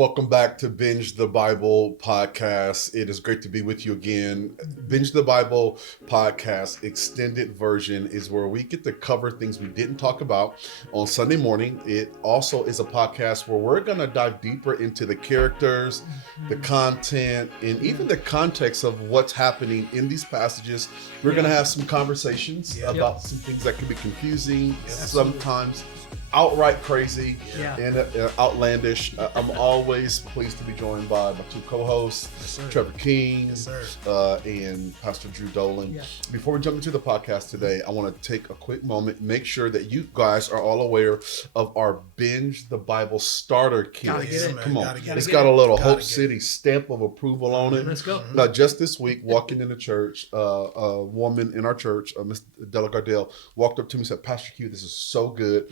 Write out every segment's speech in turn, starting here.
Welcome back to Binge the Bible podcast. It is great to be with you again. Binge the Bible podcast extended version is where we get to cover things we didn't talk about on Sunday morning. It also is a podcast where we're going to dive deeper into the characters, the content, and even the context of what's happening in these passages. We're going to have some conversations about some things that can be confusing, sometimes outright crazy and outlandish. I'm always pleased to be joined by my two co-hosts, Trevor King and Pastor Drew Dolan. Before we jump into the podcast today, I want to take a quick moment, make sure that you guys are all aware of our Binge the Bible starter kit. Come on, it's got a little Hope City stamp of approval on it. Let's go. Just this week, walking in the church, a woman in our church, Miss Della Gardell, walked up to me and said, "Pastor Q, this is so good."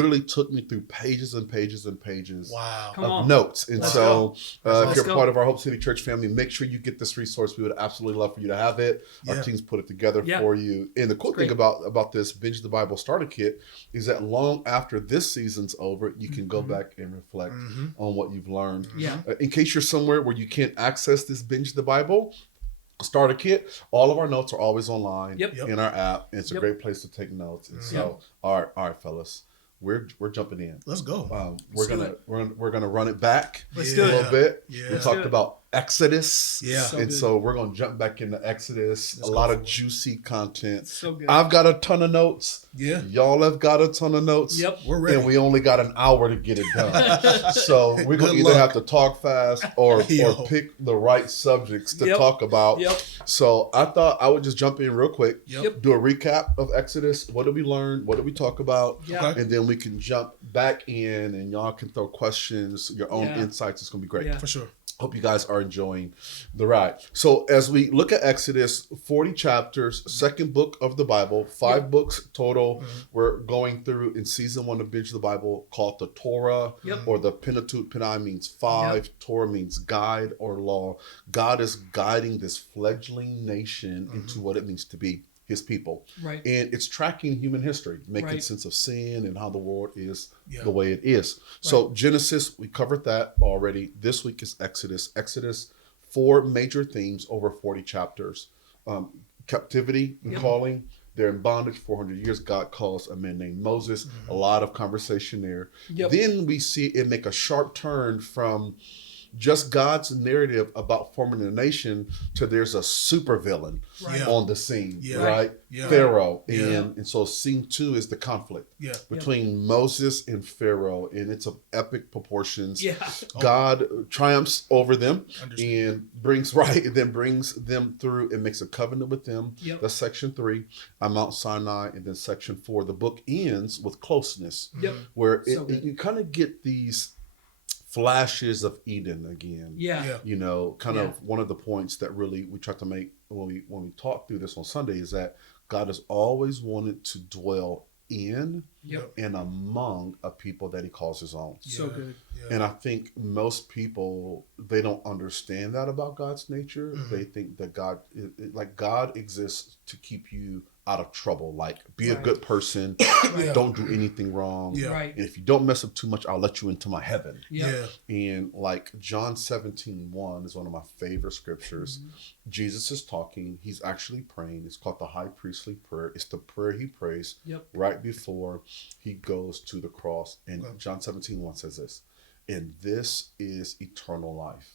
Literally took me through pages and pages and pages of notes. And if you're part of our Hope City Church family, make sure you get this resource. We would absolutely love for you to have it. Our teams put it together for you. And the cool thing about this Binge the Bible starter kit is that long after this season's over, you can go back and reflect on what you've learned. In case you're somewhere where you can't access this Binge the Bible starter kit, all of our notes are always online in our app. And it's a great place to take notes. And so, all right, fellas. We're jumping in. Let's go. We're gonna run it back a do little bit. Yeah. We talked about Exodus, and so we're gonna jump back into Exodus. Let's a lot of juicy content. So good. I've got a ton of notes. Yeah, y'all have got a ton of notes. We're ready. And we only got an hour to get it done. So we're gonna either have to talk fast or pick the right subjects to talk about. So I thought I would just jump in real quick. Do a recap of Exodus. What did we learn? What did we talk about? And then we can jump back in and y'all can throw questions, your own insights. It's gonna be great. For sure. Hope you guys are enjoying the ride. So as we look at Exodus, 40 chapters, second book of the Bible, 5 books total. We're going through in season 1 of Binge the Bible called the Torah or the Pentateuch. Penai means 5. Torah means guide or law. God is guiding this fledgling nation into what it means to be his people. And it's tracking human history, making sense of sin and how the world is the way it is. So Genesis, we covered that already. This week is Exodus. Exodus, 4 major themes over 40 chapters. Captivity and calling. They're in bondage 400 years. God calls a man named Moses. A lot of conversation there. Then we see it make a sharp turn from just God's narrative about forming a nation to there's a supervillain on the scene, right? Pharaoh. And so scene 2 is the conflict between Moses and Pharaoh, and it's of epic proportions. God triumphs over them and brings them through and makes a covenant with them. That's section 3 on Mount Sinai. And then section 4, the book ends with closeness, where you kind of get these flashes of Eden again. You know, kind of one of the points that really we try to make when we talk through this on Sunday is that God has always wanted to dwell in and among a people that he calls his own. So good. And I think most people, they don't understand that about God's nature. They think that God exists to keep you out of trouble, like be a good person, don't do anything wrong, and if you don't mess up too much, I'll let you into my heaven. And like John 17:1 is one of my favorite scriptures. Jesus is talking, he's actually praying. It's called the high priestly prayer. It's the prayer he prays right before he goes to the cross. And John 17:1 says this, and this is eternal life.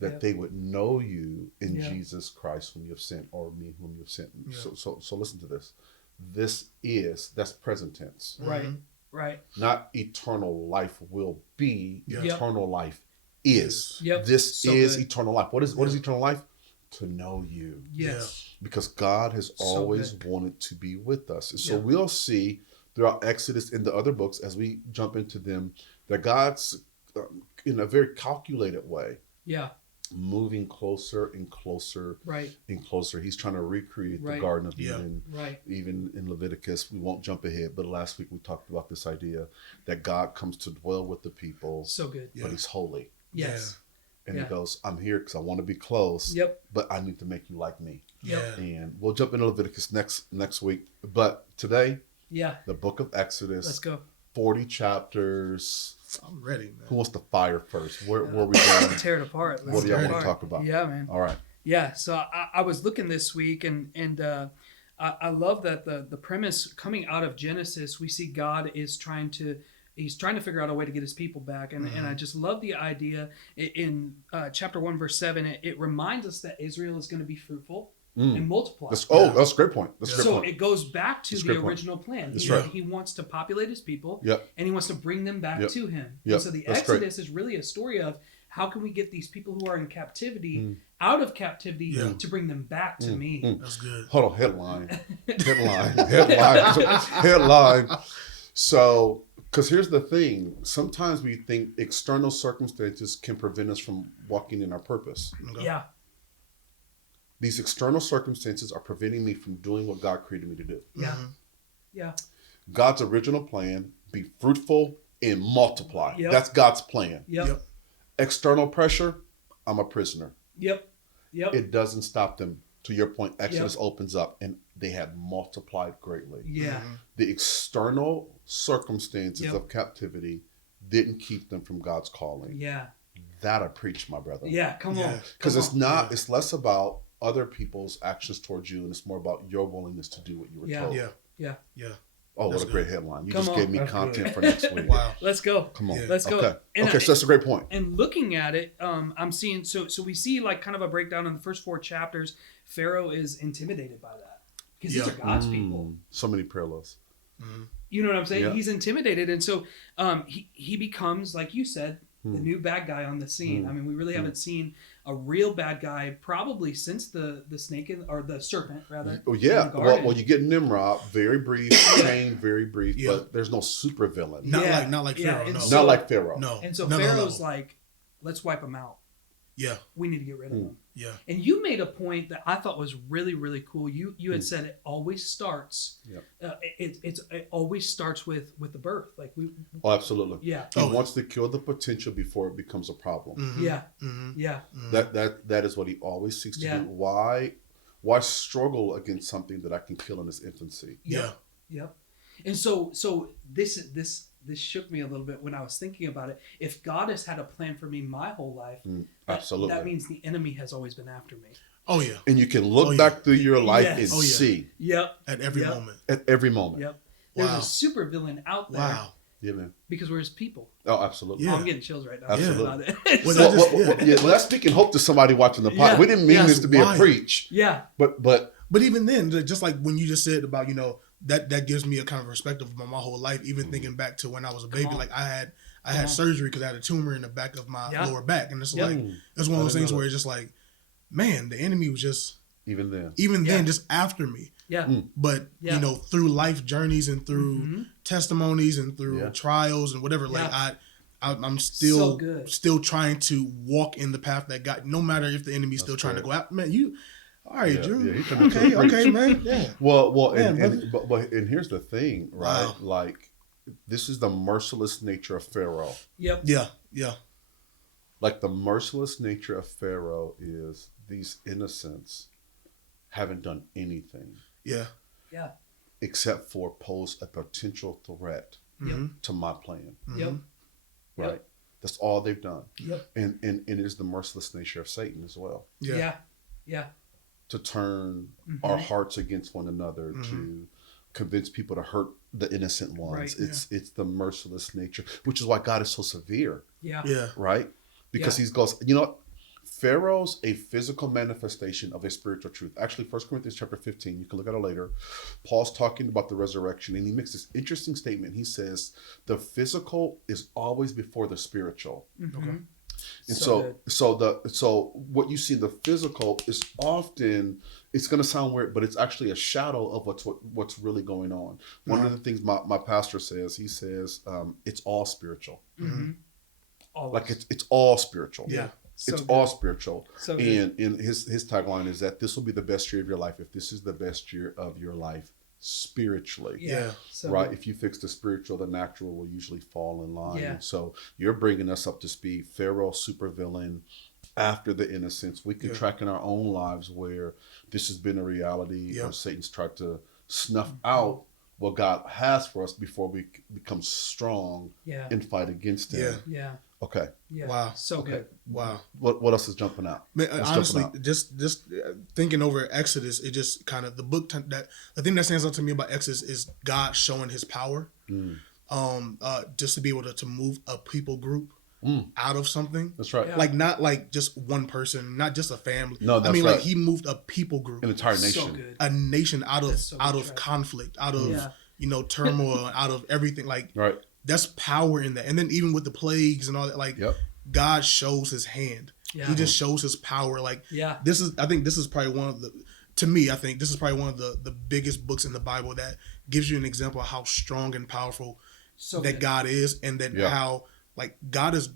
That they would know you in Jesus Christ whom you have sent, or me whom you have sent. So listen to this. That's present tense. Right. Not eternal life will be. Eternal life is. This so is good. Eternal life. What is eternal life? To know you. Because God has always wanted to be with us. And so we'll see throughout Exodus and the other books as we jump into them that God's in a very calculated way moving closer and closer and closer. He's trying to recreate the Garden of Eden. Even in Leviticus, we won't jump ahead, but last week we talked about this idea that God comes to dwell with the people. So good. But he's holy. And he Yeah. goes, I'm here because I want to be close, Yep. but I need to make you like me. Yep. And we'll jump into Leviticus next week. But today, Yeah. the book of Exodus. Let's go. 40 chapters. I'm ready, man. Who wants to fire first? Where are we going? Tear it apart. What do y'all want to talk about? Yeah, man. All right. Yeah, so I was looking this week, and I love that the premise coming out of Genesis, we see God is trying to figure out a way to get his people back, and I just love the idea in chapter 1 verse 7. It reminds us that Israel is going to be fruitful and multiply. That's a great point. So it goes back to the original plan. He wants to populate his people, and he wants to bring them back to him. And so the Exodus is really a story of how can we get these people who are in captivity out of captivity to bring them back to me. That's good. Hold on, headline. So, because here's the thing. Sometimes we think external circumstances can prevent us from walking in our purpose. Okay. Yeah. These external circumstances are preventing me from doing what God created me to do. Yeah. Yeah. God's original plan, be fruitful and multiply. Yep. That's God's plan. Yep. External pressure, I'm a prisoner. Yep. It doesn't stop them. To your point, Exodus opens up and they have multiplied greatly. Yeah. The external circumstances of captivity didn't keep them from God's calling. Yeah. That I preach, my brother. Yeah, come on. Because it's less about other people's actions towards you and it's more about your willingness to do what you were told. Yeah. Oh, That's what a great headline. You Come just on. gave me That's content good. for next week. Wow. Let's go. Come on. Let's go. Okay. And So that's a great point. And looking at it, I'm seeing, so we see like kind of a breakdown in the first 4 chapters. Pharaoh is intimidated by that because these are God's people. So many parallels. You know what I'm saying? Yeah. He's intimidated. And so he becomes, like you said, the new bad guy on the scene. I mean, we really haven't seen a real bad guy probably since the snake or the serpent rather. Oh yeah. in the garden. Well, you get Nimrod, very brief, Cain, very brief, but there's no super villain. Not like Pharaoh. No. Not like Pharaoh. No. And so No. Pharaoh's like, let's wipe him out. Yeah. We need to get rid of him. Yeah. And you made a point that I thought was really, really cool. You had said it always starts. It always starts with the birth. Like Oh, absolutely. Yeah. He wants to kill the potential before it becomes a problem. Yeah. That is what he always seeks to do. Why struggle against something that I can kill in its infancy? Yep. And so this shook me a little bit when I was thinking about it. If God has had a plan for me my whole life, absolutely, that means the enemy has always been after me. Oh yeah. And you can look back through your life and see. Yep. At every moment. At every moment. Yep. There's a super villain out there. Wow. Yeah, man. Because we're his people. Oh, absolutely. Oh, I'm getting chills right now. Absolutely. About it. Well, that's speaking hope to somebody watching the pod. We didn't mean this to be a preach. Yeah. But even then, just like when you just said about, that gives me a kind of perspective of my whole life, even thinking back to when I was a baby. Like I had surgery because I had a tumor in the back of my lower back. And it's like, it's one of those things where it's just like, man, the enemy was just, even then, just after me. Yeah. But, through life journeys and through testimonies and through trials and whatever, like I'm still trying to walk in the path that God, no matter if the enemy's still trying to go out. Man, all right, Drew. Okay, man. Yeah. Well, and here's the thing, right? Wow. Like, this is the merciless nature of Pharaoh. Yep. Yeah. Like the merciless nature of Pharaoh is these innocents haven't done anything. Yeah. Except for pose a potential threat to my plan. Yep. Right. That's all they've done. Yep. And it is the merciless nature of Satan as well. Yeah. To turn our hearts against one another, to convince people to hurt the innocent ones. Right. It's the merciless nature, which is why God is so severe. Yeah. Right? Because he goes, Pharaoh's a physical manifestation of a spiritual truth. Actually, 1 Corinthians chapter 15, you can look at it later. Paul's talking about the resurrection, and he makes this interesting statement. He says, the physical is always before the spiritual. Okay. And so what you see in the physical is often, it's going to sound weird, but it's actually a shadow of what's really going on. One of the things my pastor says, he says, it's all spiritual. Like it's all spiritual. Yeah. It's all spiritual. And his tagline is that this will be the best year of your life if this is the best year of your life spiritually. Yeah. Right? If you fix the spiritual, the natural will usually fall in line. Yeah. And so you're bringing us up to speed. Pharaoh, supervillain, after the innocence. We can track in our own lives where this has been a reality or Satan's tried to snuff out what God has for us before we become strong Yeah. and fight against Him. Yeah. Yeah. Okay. Yeah. Wow. So Okay. good. Wow. What else is jumping out? Man, What's honestly, jumping out? just thinking over Exodus, it just kind of the thing that stands out to me about Exodus is God showing His power. Mm. Just to be able to move a people group out of something. That's right. Yeah. Like not like just one person, not just a family. No, that's I mean, right. like He moved a people group, An entire So nation. good. a nation out of That's so out good, of Travis. conflict, out of Yeah. turmoil, out of everything. Like Right. that's power in that. And then even with the plagues and all that, like Yep. God shows His hand. Yeah. He just shows His power. Like Yeah. I think this is probably one of the, to me, I think this is probably one of the biggest books in the Bible that gives you an example of how strong and powerful So that good. God is, and then Yeah. how like God's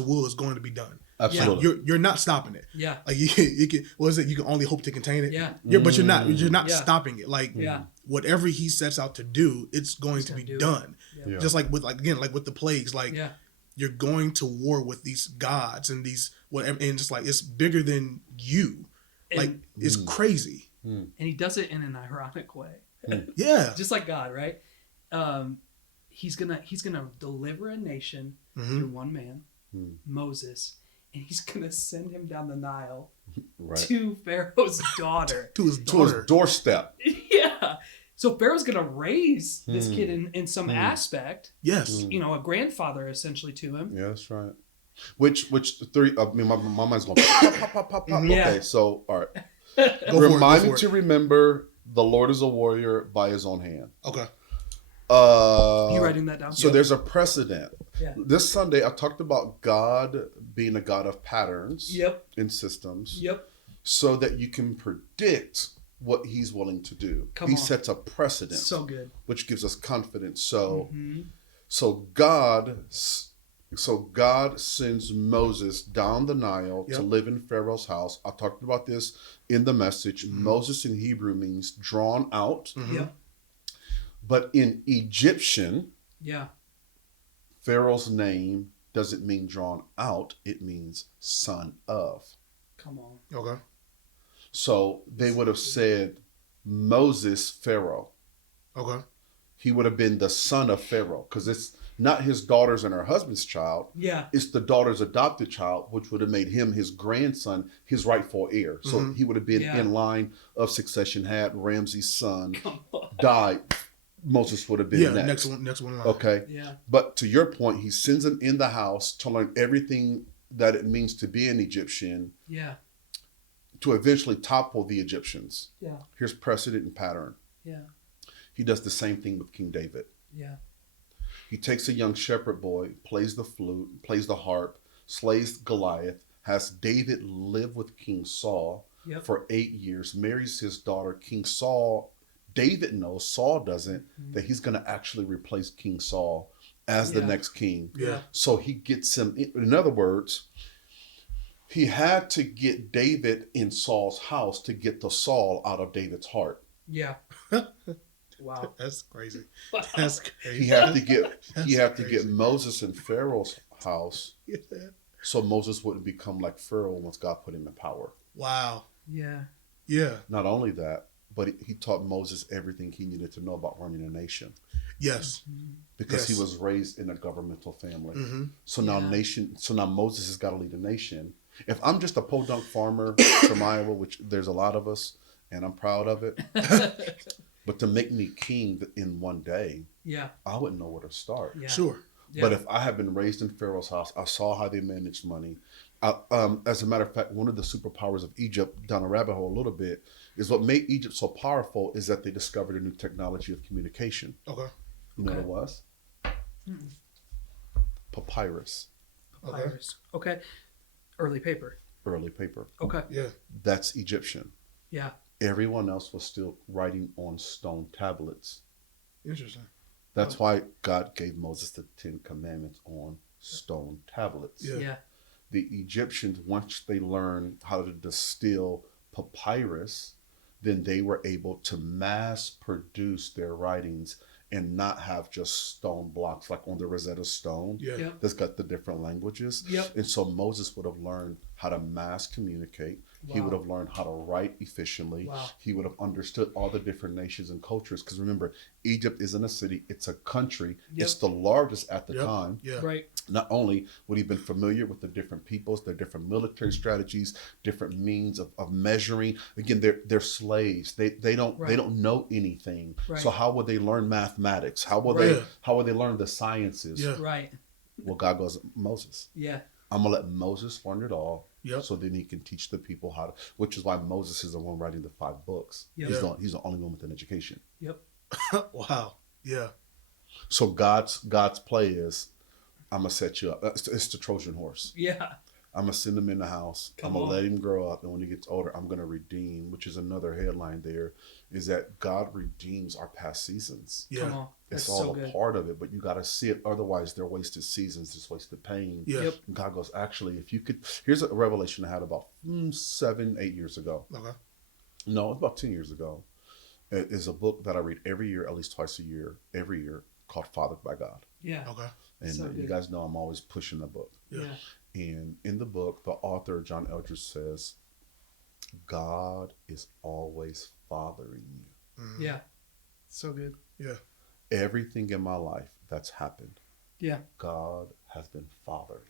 will is going to be done. Absolutely. Like you're not stopping it. Yeah. Like you can what is it? You can only hope to contain it. Yeah. But you're not Yeah. stopping it. Like Yeah. whatever He sets out to do, it's going He's to gonna be do it. done. Yeah. Just like with with the plagues, like Yeah. you're going to war with these gods and these whatever, and just like it's bigger than you. Like And, it's crazy. and He does it in an ironic way. Yeah. Just like God, right? He's gonna deliver a nation Mhm. through one man, Hmm. Moses, and He's gonna send him down the Nile Right. to Pharaoh's daughter. To his To his daughter. doorstep. Yeah. So Pharaoh's gonna raise this Hmm. kid in some aspect, Yes. Hmm. you know, a grandfather essentially to him. Yeah, that's right. Which three? I mean, my mind's going pop, pop, pop, pop, pop. Yeah. Okay, so all right. Go for it, Remind go me for to it. remember the Lord is a warrior by His own hand. Okay. You writing that down? So there's a precedent. Yeah. This Sunday, I talked about God being a God of patterns Yep. and systems, Yep. so that you can predict what He's willing to do. Come He on. sets a precedent, So good. which gives us confidence. So, Mhm. so God sends Moses down the Nile to Yep. live in Pharaoh's house. I talked about this in the message. Moses in Hebrew means drawn out, Mhm. Yep. but in Egyptian, Yeah. Pharaoh's name doesn't mean drawn out, it means son of. Come on. Okay. So they would have said Moses Pharaoh. Okay. He would have been the son of Pharaoh, because it's not his daughter's and her husband's child. Yeah. It's the daughter's adopted child, which would have made him his grandson, his rightful heir. So Mhm. he would have been Yeah. in line of succession. Had Ramses' son Come on. died, Moses would have been Yeah. next. Next one line. Okay. Yeah. But to your point, he sends him in the house to learn everything that it means to be an Egyptian, Yeah. to eventually topple the Egyptians. Yeah. Here's precedent and pattern. Yeah. He does the same thing with King David. Yeah. He takes a young shepherd boy, plays the flute, plays the harp, slays Goliath, has David live with King Saul Yep. for 8 years, marries his daughter. King Saul, David knows, Saul doesn't, that he's going to actually replace King Saul as the Yeah. next king. Yeah. So he gets him, in other words, he had to get David in Saul's house to get the Saul out of David's heart. Yeah. Wow. That's crazy. Wow. That's crazy. He had to get That's he had to crazy. get Moses in Pharaoh's house Yeah. so Moses wouldn't become like Pharaoh once God put him in power. Wow. Yeah. Yeah. Not only that, but he taught Moses everything he needed to know about running a nation, Yes. because Yes. he was raised in a governmental family. Mm-hmm. So now Yeah. so now Moses has got to lead a nation. If I'm just a podunk farmer from Iowa, which there's a lot of us, and I'm proud of it, but to make me king in one day, Yeah. I wouldn't know where to start. Yeah. Sure. Yeah. But if I had been raised in Pharaoh's house, I saw how they managed money. As a matter of fact, one of the superpowers of Egypt, down a rabbit hole a little bit, is what made Egypt so powerful is that they discovered a new technology of communication. Okay. You know what Okay. it was? Mm-mm. Papyrus, Okay. Papyrus. Okay. Early paper. early paper. Okay. Yeah. That's Egyptian. Yeah. Everyone else was still writing on stone tablets. Interesting. That's why God gave Moses the 10 Commandments on stone tablets. Yeah. Yeah. The Egyptians, once they learned how to distill papyrus, then they were able to mass produce their writings and not have just stone blocks like on the Rosetta Stone Yeah. Yep. that's got the different languages. Yep. And so Moses would have learned how to mass communicate. He would have learned how to write efficiently. He would have understood all the different nations and cultures. Because remember, Egypt isn't a city, it's a country. It's the largest at the time. Right. Not only would he have been familiar with the different peoples, their different military strategies, different means of measuring. Again, they're slaves. They don't know anything. Right. So how would they learn mathematics? How would they learn the sciences? Right. Well, God goes, Moses. I'm gonna let Moses learn it all. So then he can teach the people how to, which is why Moses is the one writing the 5 books. He's the only one with an education. Wow. Yeah. So God's play is, I'm gonna set you up. It's the Trojan horse. I'm gonna send him in the house. I'm gonna let him grow up, and when he gets older, I'm gonna redeem. Which is another headline. There is that God redeems our past seasons. Come on. It's all a part of it, but you got to see it. Otherwise, they're wasted seasons. It's wasted pain. And God goes, actually, if you could, here's a revelation I had about 7-8 years ago. No, about 10 years ago. It is a book that I read every year, at least twice a year, every year, called Fathered by God. And so you guys know I'm always pushing the book. And in the book, the author, John Eldridge, says, God is always fathering you. So good. Everything in my life that's happened, God has been fathering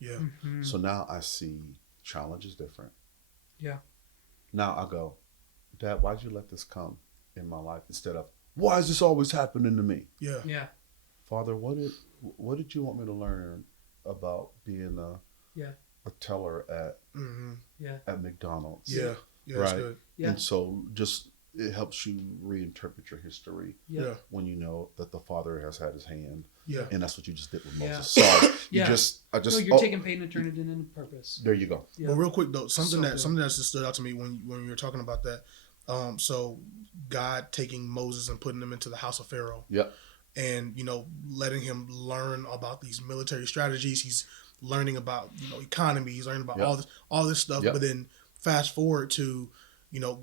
me. So now I see challenges different. Now I go, Dad, why'd you let this come in my life instead of, why is this always happening to me? Father, what did you want me to learn about being a teller at McDonald's? Right. Good. And so just it helps you reinterpret your history when you know that the Father has had his hand. And that's what you just did with Moses. Sorry. You're taking pain and turning it into purpose. There you go. Well, real quick though, something that just stood out to me when you were talking about that. So God taking Moses and putting him into the house of Pharaoh. And letting him learn about these military strategies. He's learning about economy. He's learning about all this stuff. But then fast forward to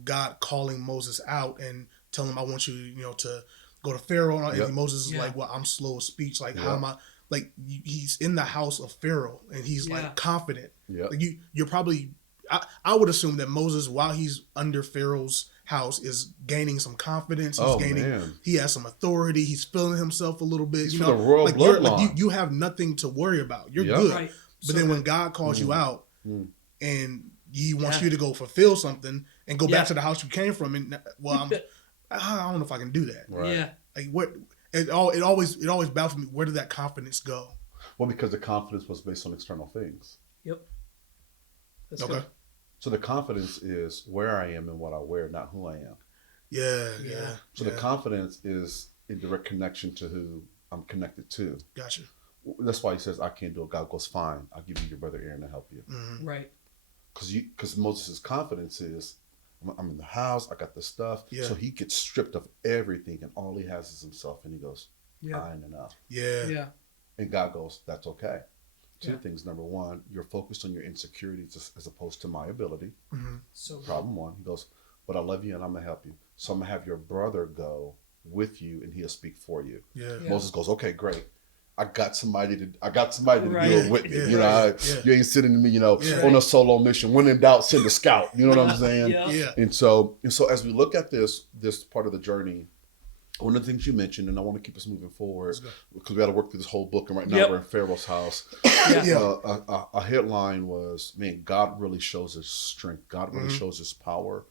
God calling Moses out and telling him, I want you to go to Pharaoh. And Moses is like, well, I'm slow of speech. Like, how am I? Like, he's in the house of Pharaoh and he's like confident. Like you're probably, I would assume that Moses, while he's under Pharaoh's house, is gaining some confidence. He has some authority. He's feeling himself a little bit. He's the royal bloodline. You have nothing to worry about. You're good. Right. But then when God calls you out and he wants you to go fulfill something and go back to the house you came from, and I don't know if I can do that. Like what? It always baffles me. Where did that confidence go? Well, because the confidence was based on external things. That's good. So the confidence is where I am and what I wear, not who I am. So the confidence is in direct connection to who I'm connected to. Gotcha. That's why he says, I can't do it. God goes, fine. I'll give you your brother Aaron to help you. Right. Because Moses' confidence is, I'm in the house, I got the stuff. So he gets stripped of everything and all he has is himself. And he goes, I ain't enough. And God goes, that's okay. Two things. Number one, you're focused on your insecurities as opposed to my ability. So Problem one, he goes, but I love you and I'm going to help you. So I'm going to have your brother go with you and he'll speak for you. Moses goes, okay, great. I got somebody to do it with me. You ain't sitting to me, on a solo mission. When in doubt, send a scout. You know what I'm saying? And so as we look at this part of the journey, one of the things you mentioned, and I want to keep us moving forward because we got to work through this whole book, and right now we're in Pharaoh's house. A headline was, man, God really shows his strength. God really shows his power.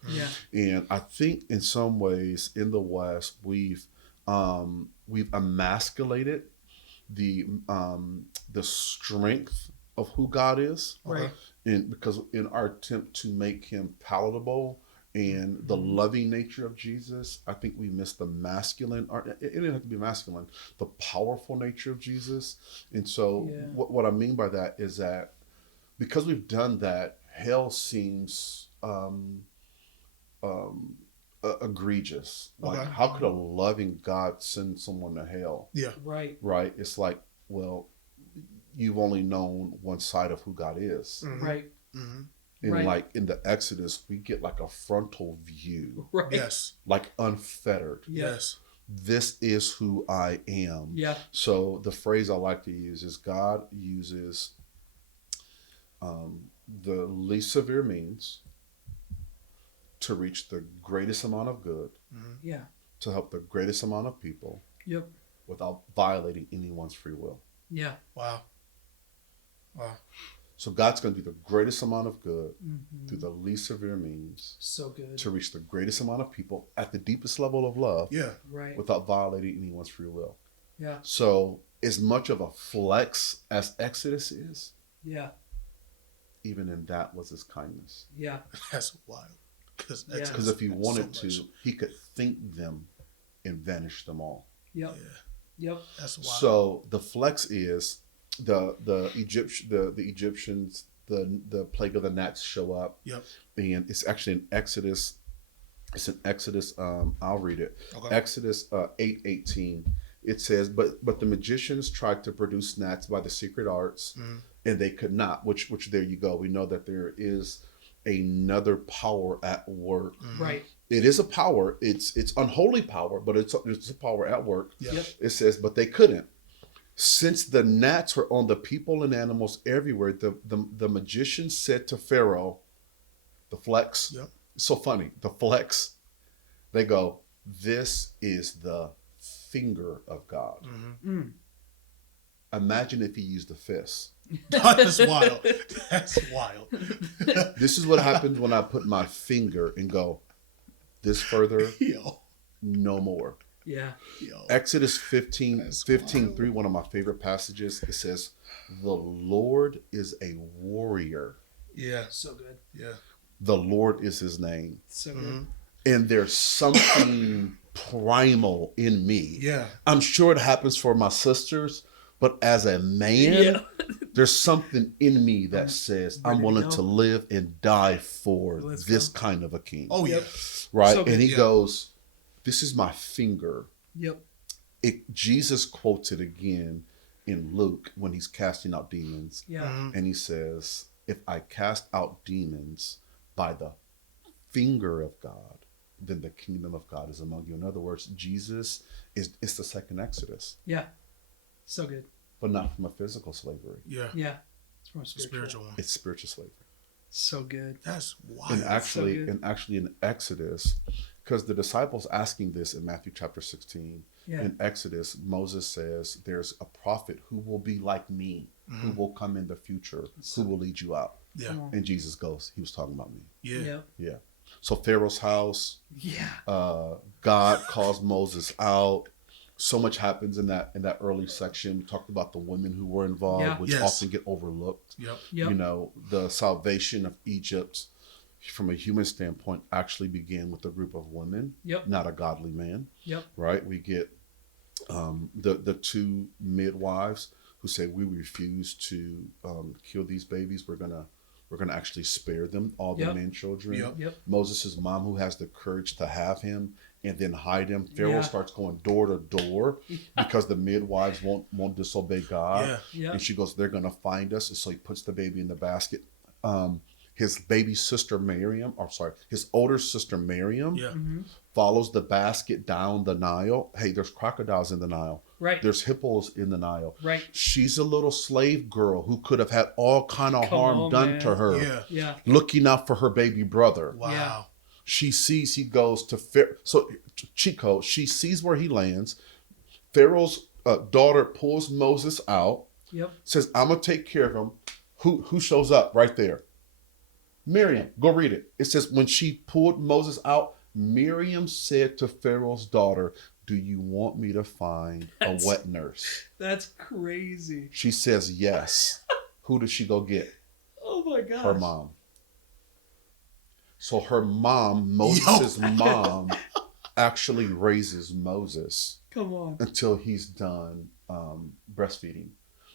And I think in some ways in the West, we've emasculated the strength of who God is, and because in our attempt to make him palatable and the loving nature of Jesus, I think we miss the masculine, or it didn't have to be masculine, the powerful nature of Jesus. And so what I mean by that is that because we've done that, hell seems egregious. Like, how could a loving God send someone to hell? Right. It's like, well, you've only known one side of who God is. And like in the Exodus, we get like a frontal view. Like unfettered. This is who I am. So the phrase I like to use is God uses the least severe means to reach the greatest amount of good, Yeah. to help the greatest amount of people Yep. without violating anyone's free will. Yeah. Wow. So God's going to do the greatest amount of good through the least severe means So good. to reach the greatest amount of people at the deepest level of love Yeah. Right. without violating anyone's free will. Yeah. So as much of a flex as Exodus is, Yeah. even in that was his kindness. Yeah. That's wild. Because Because if he wanted to, he could think them and vanish them all. Yep. Yeah. Yep. That's wild. So the flex is the Egyptians, the plague of the gnats show up. Yep. And it's actually in Exodus. It's in Exodus. I'll read it. Okay. Exodus 8:18. It says, but the magicians tried to produce gnats by the secret arts, and they could not. Which there you go. We know that there is another power at work. Right. It is a power. It's unholy power, but it's a power at work. Yeah. Yep. It says, but they couldn't. Since the gnats were on the people and animals everywhere, the magician said to Pharaoh, the flex, Yep. it's so funny, the flex, they go, this is the finger of God. Imagine if he used a fist. That's wild. That's wild. This is what happens when I put my finger and go, this further, Yo. no more. Yeah. Yo. Exodus 15, That's 15:3, one of my favorite passages. It says, the Lord is a warrior. Yeah. So good. Yeah. The Lord is his name. So good. And there's something primal in me. Yeah. I'm sure it happens for my sisters, but as a man, Yeah. there's something in me that says ready I'm to willing go. to live and die for Let's this go. kind of a king. Oh, yeah. Yep. right? So good, and he yeah. goes, this is my finger. Yep. Jesus quotes it again in Luke when he's casting out demons. Yeah. And he says, if I cast out demons by the finger of God, then the kingdom of God is among you. In other words, Jesus is the second Exodus, Yeah. So good. but not from a physical slavery. Yeah. Yeah. It's from a The spiritual. spiritual one. It's spiritual slavery. So good. That's wild. And actually, good. in Exodus, because the disciples asking this in Matthew chapter 16, Yeah. in Exodus, Moses says, there's a prophet who will be like me, who will come in the future, who will lead you out. Yeah. Come on. And Jesus goes, he was talking about me. Yeah. Yep. Yeah. So Pharaoh's house, Yeah. God calls Moses out. So much happens in that early section. We talked about the women who were involved, Yeah. which Yes. often get overlooked. Yep. Yep. You know, the salvation of Egypt, from a human standpoint, actually began with a group of women, Yep. not a godly man. Yep. Right? We get the two midwives who say, we refuse to kill these babies. We're gonna actually spare them, all the Yep. men, children. Yep. Yep. Moses' mom, who has the courage to have him and then hide him. Pharaoh Yeah. starts going door to door because the midwives won't disobey God. Yeah. Yep. And she goes, they're gonna find us. And so he puts the baby in the basket. His baby sister his older sister Miriam Yeah. follows the basket down the Nile. Hey, there's crocodiles in the Nile. Right. There's hippos in the Nile. Right. She's a little slave girl who could have had all kind of Come harm on, done man. to her, Yeah. Yeah. looking out for her baby brother. Wow. Yeah. She sees he goes to Pharaoh. So Chico, she sees where he lands. Pharaoh's daughter pulls Moses out, Yep. says, I'm going to take care of him. Who shows up right there? Miriam. Go read it. It says, when she pulled Moses out, Miriam said to Pharaoh's daughter, do you want me to find a wet nurse? That's crazy. She says, yes. Who does she go get? Oh my gosh. Her mom. So her mom, Moses' mom, actually raises Moses Come on. until he's done breastfeeding,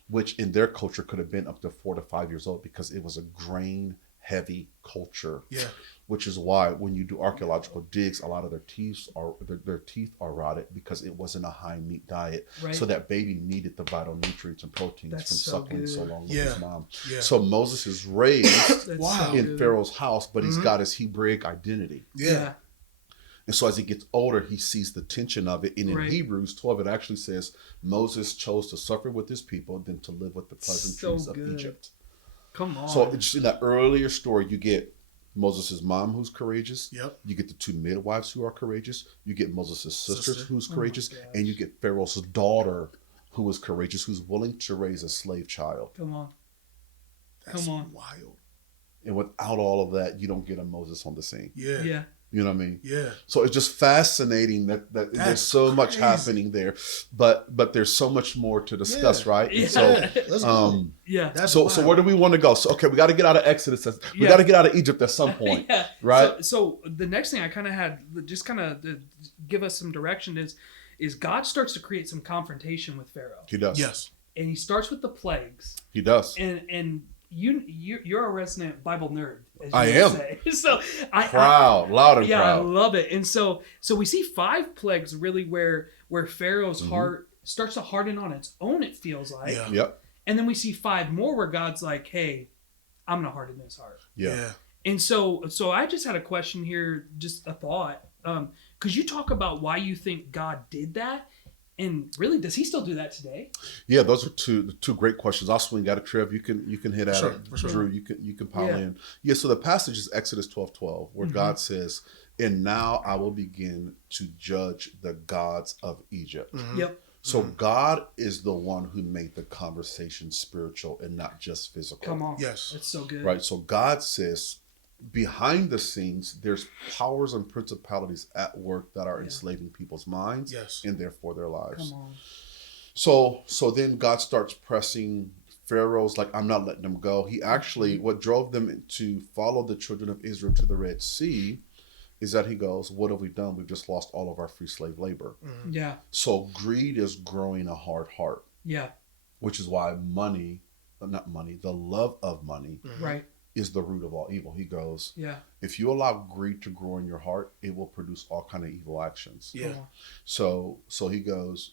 which in their culture could have been up to 4 to 5 years old because it was a grain heavy culture. Yeah. Which is why when you do archaeological digs, a lot of their teeth are rotted because it wasn't a high meat diet. Right. So that baby needed the vital nutrients and proteins That's from so suckling so good. long with Yeah. his mom. Yeah. So Moses is raised That's Wow. so in good. Pharaoh's house, but he's got his Hebraic identity. Yeah. And so as he gets older, he sees the tension of it. And in Right. Hebrews 12, it actually says Moses chose to suffer with his people than to live with the pleasantries So of good. Egypt. Come on. So just in that earlier story, you get Moses' mom who's courageous. Yep. You get the 2 midwives who are courageous. You get Moses' sisters who's courageous. gosh. And you get Pharaoh's daughter who is courageous, who's willing to raise a slave child. Come on. That's Come on. wild. And without all of that, you don't get a Moses on the scene. Yeah. Yeah. You know what I mean? Yeah. So it's just fascinating that there's so much crazy. happening there, but there's so much more to discuss, right? And Yeah. so, Let's go. Yeah. That's so wild. where do we want to go? So, okay, we got to get out of Exodus. We Yeah. got to get out of Egypt at some point, Yeah. right? So the next thing I kind of had, just kind of give us some direction, is God starts to create some confrontation with Pharaoh, He does. Yes. and he starts with the plagues, He does. and you're a resident Bible nerd. As you I would am. say. So Proud, loud and yeah, I proud. love it. And so we see 5 plagues really where Pharaoh's heart starts to harden on its own. It feels like, Yeah. Yep. and then we see 5 more where God's like, "Hey, I'm gonna harden his heart." Yeah. And so I just had a question here, just a thought. Could you talk about why you think God did that? And really, does he still do that today? Yeah, those are two great questions. I'll swing at it, Trev. You can hit at Sure, it. for sure. Drew, you can pile Yeah. in. Yeah, so the passage is Exodus 12:12, where God says, "And now I will begin to judge the gods of Egypt." Mhm. Yep. So God is the one who made the conversation spiritual and not just physical. Come on. Yes. That's so good. Right. So God says, behind the scenes, there's powers and principalities at work that are enslaving people's minds Yes. and therefore their lives. Come on. So then God starts pressing Pharaoh's like, I'm not letting them go. He actually, what drove them to follow the children of Israel to the Red Sea is that he goes, what have we done? We've just lost all of our free slave labor. Yeah. So greed is growing a hard heart, Yeah. which is why the love of money Right. is the root of all evil. He goes, Yeah. if you allow greed to grow in your heart, it will produce all kind of evil actions. Yeah. Come on. So he goes,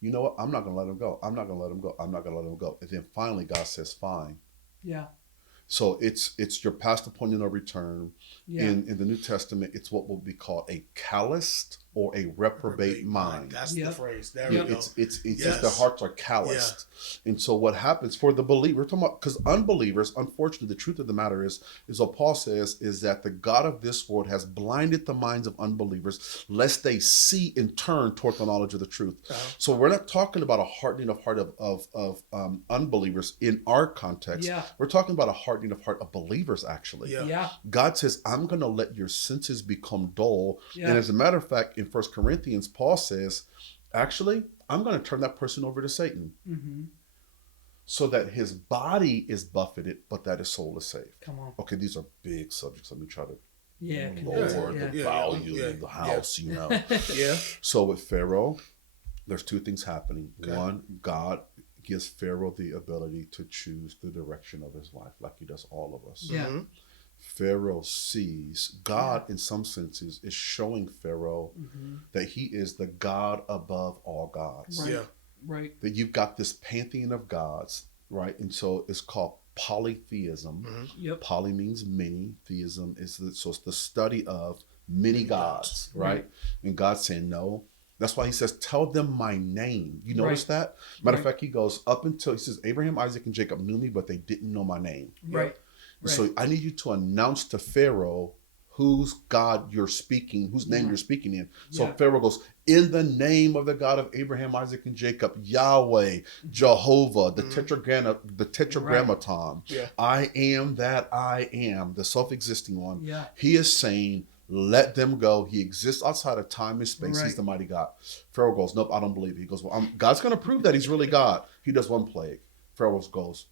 you know what? I'm not going to let him go. I'm not going to let him go. I'm not going to let him go. And then finally God says, fine. Yeah. So it's your past the point of no return. Yeah. In the New Testament, it's what will be called a calloused or a reprobate mind. That's Yep. the phrase. There Yeah, we go. it's Yes. just their hearts are calloused. And so what happens for the believer, we're talking about, because unbelievers, unfortunately, the truth of the matter is what Paul says is that the God of this world has blinded the minds of unbelievers lest they see and turn toward the knowledge of the truth. Uh-huh. So we're not talking about a hardening of heart of unbelievers in our context. Yeah. We're talking about a hardening of heart of believers, actually. Yeah. Yeah. God says, I'm going to let your senses become dull. Yeah. And as a matter of fact, in 1 Corinthians, Paul says, actually, I'm going to turn that person over to Satan Mm-hmm. so that his body is buffeted, but that his soul is saved. Come on. Okay, these are big subjects. Let me try to Yeah. lower Yeah. the Yeah. value Yeah. in the house, you know. Yeah. So with Pharaoh, there's 2 things happening. Okay. One, God gives Pharaoh the ability to choose the direction of his life like he does all of us. Yeah. Mhm. Pharaoh sees God in some senses is showing Pharaoh Mm-hmm. that he is the God above all gods. Right. Yeah. Right. That you've got this pantheon of gods, right? And so it's called polytheism. Mhm. Yep. Poly means many. Theism is so it's the study of many gods, right? And God's saying no. That's why he says, tell them my name. You notice that? Matter of Right. fact, he goes up until he says, Abraham, Isaac, and Jacob knew me, but they didn't know my name. Right. Right. So I need you to announce to Pharaoh whose God you're speaking, whose name Yeah. you're speaking in. So Yeah. Pharaoh goes, in the name of the God of Abraham, Isaac, and Jacob, Yahweh, Jehovah, the tetragrammaton. Yeah. I am that I am, the self-existing one. Yeah. He is saying, let them go. He exists outside of time and space. Right. He's the mighty God. Pharaoh goes, nope, I don't believe it. He goes, well, God's going to prove that he's really God. He does one plague. Pharaoh goes,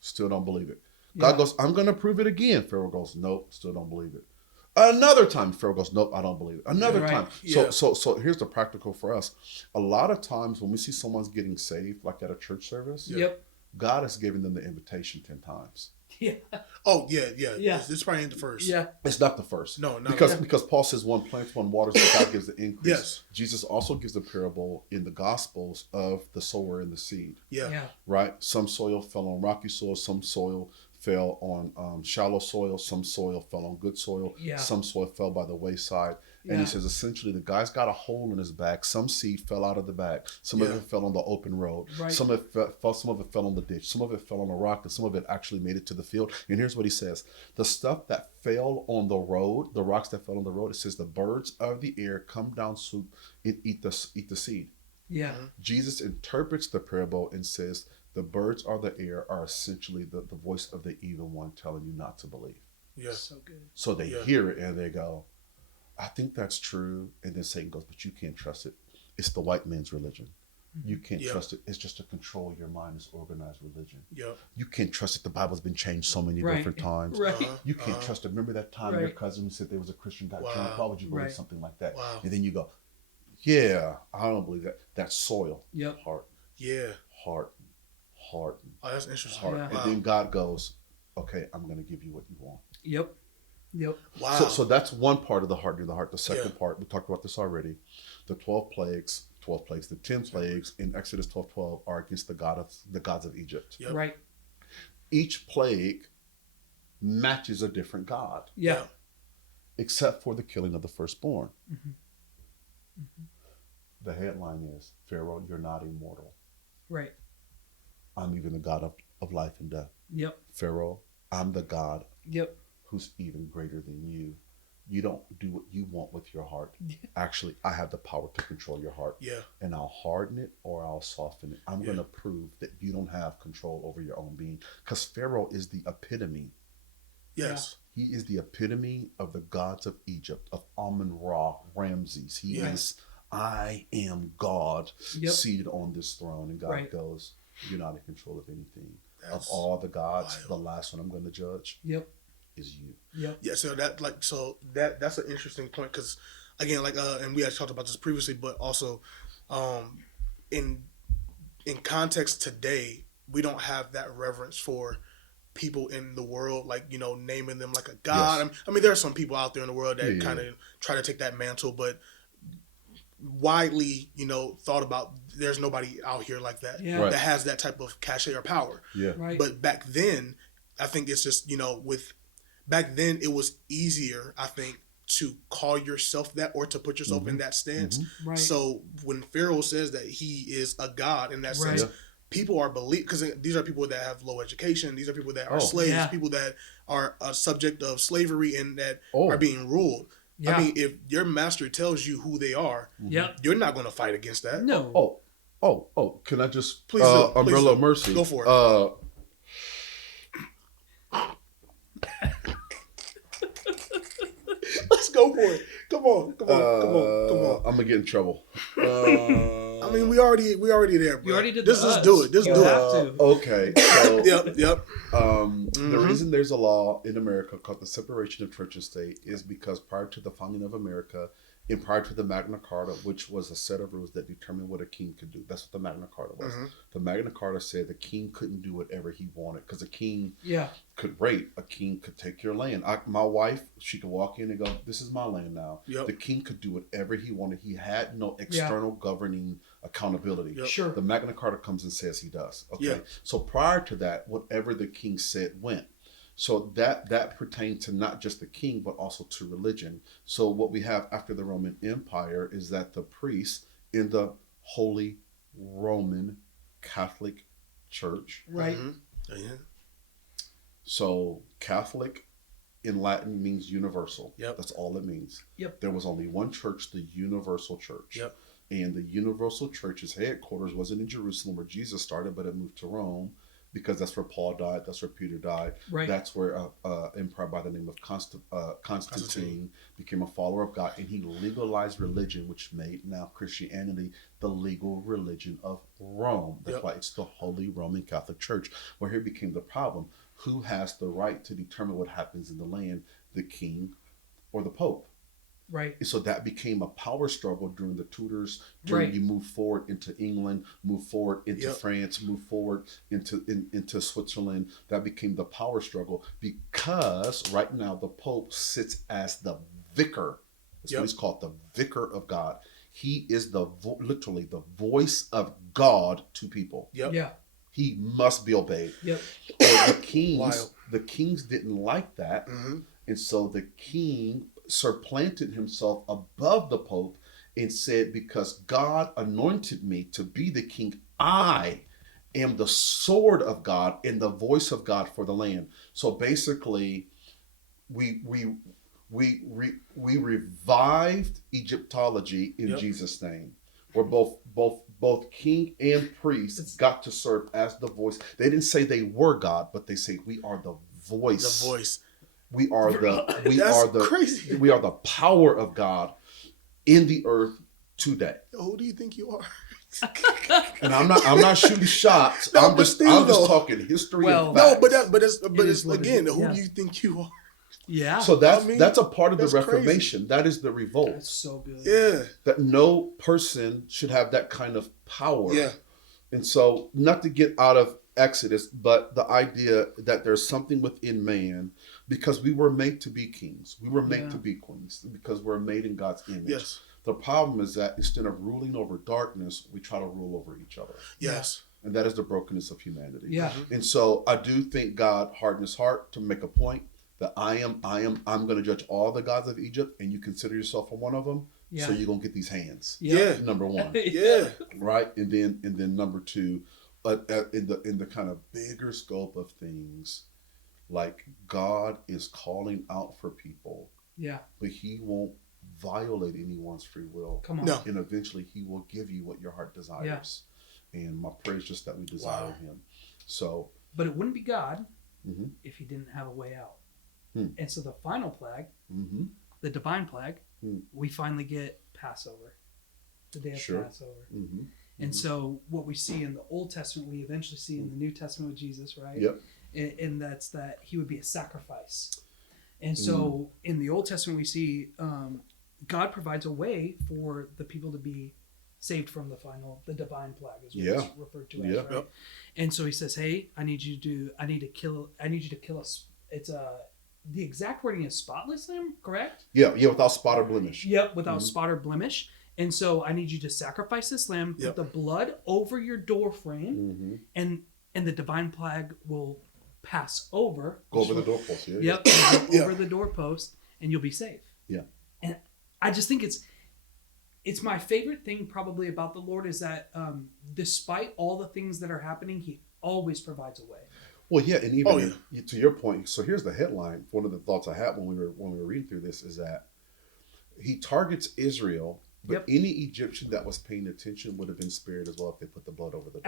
still don't believe it. God Yeah. goes, I'm going to prove it again. Pharaoh goes, nope, still don't believe it. Another time, Pharaoh goes, nope, I don't believe it. Another Right. time. Yeah. So here's the practical for us. A lot of times when we see someone's getting saved, like at a church service, Yep. God has given them the invitation 10 times. Yeah. Oh yeah, yeah. Yeah. This probably ain't the first. Yeah. It's not the first. No, not because Paul says one plants, one waters, and God gives the increase. Yes. Jesus also gives a parable in the Gospels of the sower and the seed, Yeah. Yeah. right? Some soil fell on rocky soil, some soil fell on shallow soil, some soil fell on good soil, Yeah. some soil fell by the wayside. And he says, essentially, the guy's got a hole in his back. Some seed fell out of the back. Some of it fell on the open road. Right. Some of it fell on the ditch. Some of it fell on a rock. And some of it actually made it to the field. And here's what he says. The stuff that fell on the road, the rocks that fell on the road, it says the birds of the air come down swoop and eat the seed. Yeah. Jesus interprets the parable and says, the birds of the air are essentially the voice of the evil one telling you not to believe. Yeah. So good. So they hear it and they go, I think that's true. And then Satan goes, but you can't trust it. It's the white man's religion. You can't trust it. It's just to control your mind. It's organized religion. You can't trust it. The Bible's been changed so many different times. You can't trust it. Remember that time your cousin who said there was a Christian got drunk? Why would you believe something like that? And then you go, yeah, I don't believe that. That's soil. Heart. Heart. Oh, that's interesting. Heart. And then God goes, okay, I'm going to give you what you want. Wow. So that's one part of the heart. The second part, we talked about this already. The 12 plagues, the 10 plagues in Exodus 12:12 are against the gods of Egypt. Right. Each plague matches a different god. Except for the killing of the firstborn. The headline is, Pharaoh, you're not immortal. Right. I'm even the God of life and death. Pharaoh, I'm the God who's even greater than you. You don't do what you want with your heart. Actually, I have the power to control your heart. And I'll harden it or I'll soften it. I'm going to prove that you don't have control over your own being. Because Pharaoh is the epitome. He is the epitome of the gods of Egypt, of Amun-Ra, Ramses. He is, I am God, seated on this throne. And God goes, you're not in control of anything. Of all the gods, the last one I'm going to judge is you. So that's an interesting point because, again, and we had talked about this previously, but also, in context today, we don't have that reverence for people in the world, naming them like a god. I mean, there are some people out there in the world that kind of try to take that mantle, but widely, thought about, there's nobody out here like that that has that type of cachet or power. But back then, I think it's just, back then it was easier, I think, to call yourself that or to put yourself in that stance. So when Pharaoh says that he is a god in that sense, people are because these are people that have low education. These are people that are slaves, people that are a subject of slavery and that are being ruled. I mean, if your master tells you who they are, you're not going to fight against that. No. Oh! Can I just please umbrella of mercy? Go for it. Let's go for it. Come on. I'm gonna get in trouble. I mean, we already there, bro. You already did this. Just do it. Just do it. Okay. So, yep. The reason there's a law in America called the separation of church and state is because prior to the founding of America, and prior to the Magna Carta, which was a set of rules that determined what a king could do. That's what the Magna Carta was. The Magna Carta said the king couldn't do whatever he wanted because a king could rape. A king could take your land. My wife, she could walk in and go, this is my land now. The king could do whatever he wanted. He had no external governing accountability. Sure. The Magna Carta comes and says he does. Okay. So prior to that, whatever the king said went. So that pertained to not just the king, but also to religion. So what we have after the Roman Empire is that the priests in the Holy Roman Catholic Church. So Catholic in Latin means universal. That's all it means. There was only one church, the Universal Church. And the Universal Church's headquarters wasn't in Jerusalem where Jesus started, but it moved to Rome. Because that's where Paul died, that's where Peter died. That's where emperor by the name of Constantine became a follower of God, and he legalized religion, which made now Christianity the legal religion of Rome. That's why it's the Holy Roman Catholic Church. Well, here became the problem. Who has the right to determine what happens in the land, the king or the Pope? So that became a power struggle during the Tudors. You move forward into England, move forward into France, move forward into Switzerland. That became the power struggle because right now the Pope sits as the vicar. That's what he's called, the vicar of God. He is literally the voice of God to people. He must be obeyed. The kings didn't like that, and so the king supplanted himself above the Pope and said, because God anointed me to be the king, I am the sword of God and the voice of God for the land. So basically, we revived Egyptology in Jesus' name, where both king and priest got to serve as the voice. They didn't say they were God, but they say we are the voice. The voice. We are crazy. We are the power of God in the earth today. Who do you think you are? And I'm not shooting shots. No, I'm but just still, talking history. Well, and No, facts. but it's again, yeah. who do you think you are? Yeah. So that's a part of the that's Reformation. crazy. That is the revolt. That's so good. Yeah. That no person should have that kind of power. Yeah. And so, not to get out of Exodus, but the idea that there's something within man, because we were made to be kings. We were made to be queens, because we're made in God's image. Yes. The problem is that instead of ruling over darkness, we try to rule over each other. Yes. And that is the brokenness of humanity. Yeah. And so I do think God hardened his heart to make a point that I'm going to judge all the gods of Egypt, and you consider yourself one of them. Yeah. So you're going to get these hands. Yeah. Number one. Yeah. Right. And then number two, in the kind of bigger scope of things, like God is calling out for people. Yeah. But he won't violate anyone's free will. Come on. No. And eventually he will give you what your heart desires. And my prayer is just that we desire him. So. But it wouldn't be God Mm-hmm. if he didn't have a way out. Hmm. And so the final plague, Mm-hmm. the divine plague, Hmm. we finally get Passover, the day of Sure. Passover. Mm-hmm. And so what we see in the Old Testament, we eventually see in the New Testament with Jesus, right? Yep. And that's that he would be a sacrifice. And so in the Old Testament, we see God provides a way for the people to be saved from the divine plague, is what it's referred to as, right? Yep. And so he says, "Hey, I need you to kill us." It's the exact wording is spotless lamb, correct? Yeah, without spot or blemish. Yep, without spot or blemish. And so I need you to sacrifice this lamb, put the blood over your door frame, and the divine plague will pass over. Go over the doorpost. Yeah. Yep, go over the doorpost, and you'll be safe. Yeah. And I just think it's my favorite thing probably about the Lord is that despite all the things that are happening, he always provides a way. Well, yeah, and even to your point. So here's the headline. One of the thoughts I had when we were reading through this is that he targets Israel, but any Egyptian that was paying attention would have been spared as well if they put the blood over the door.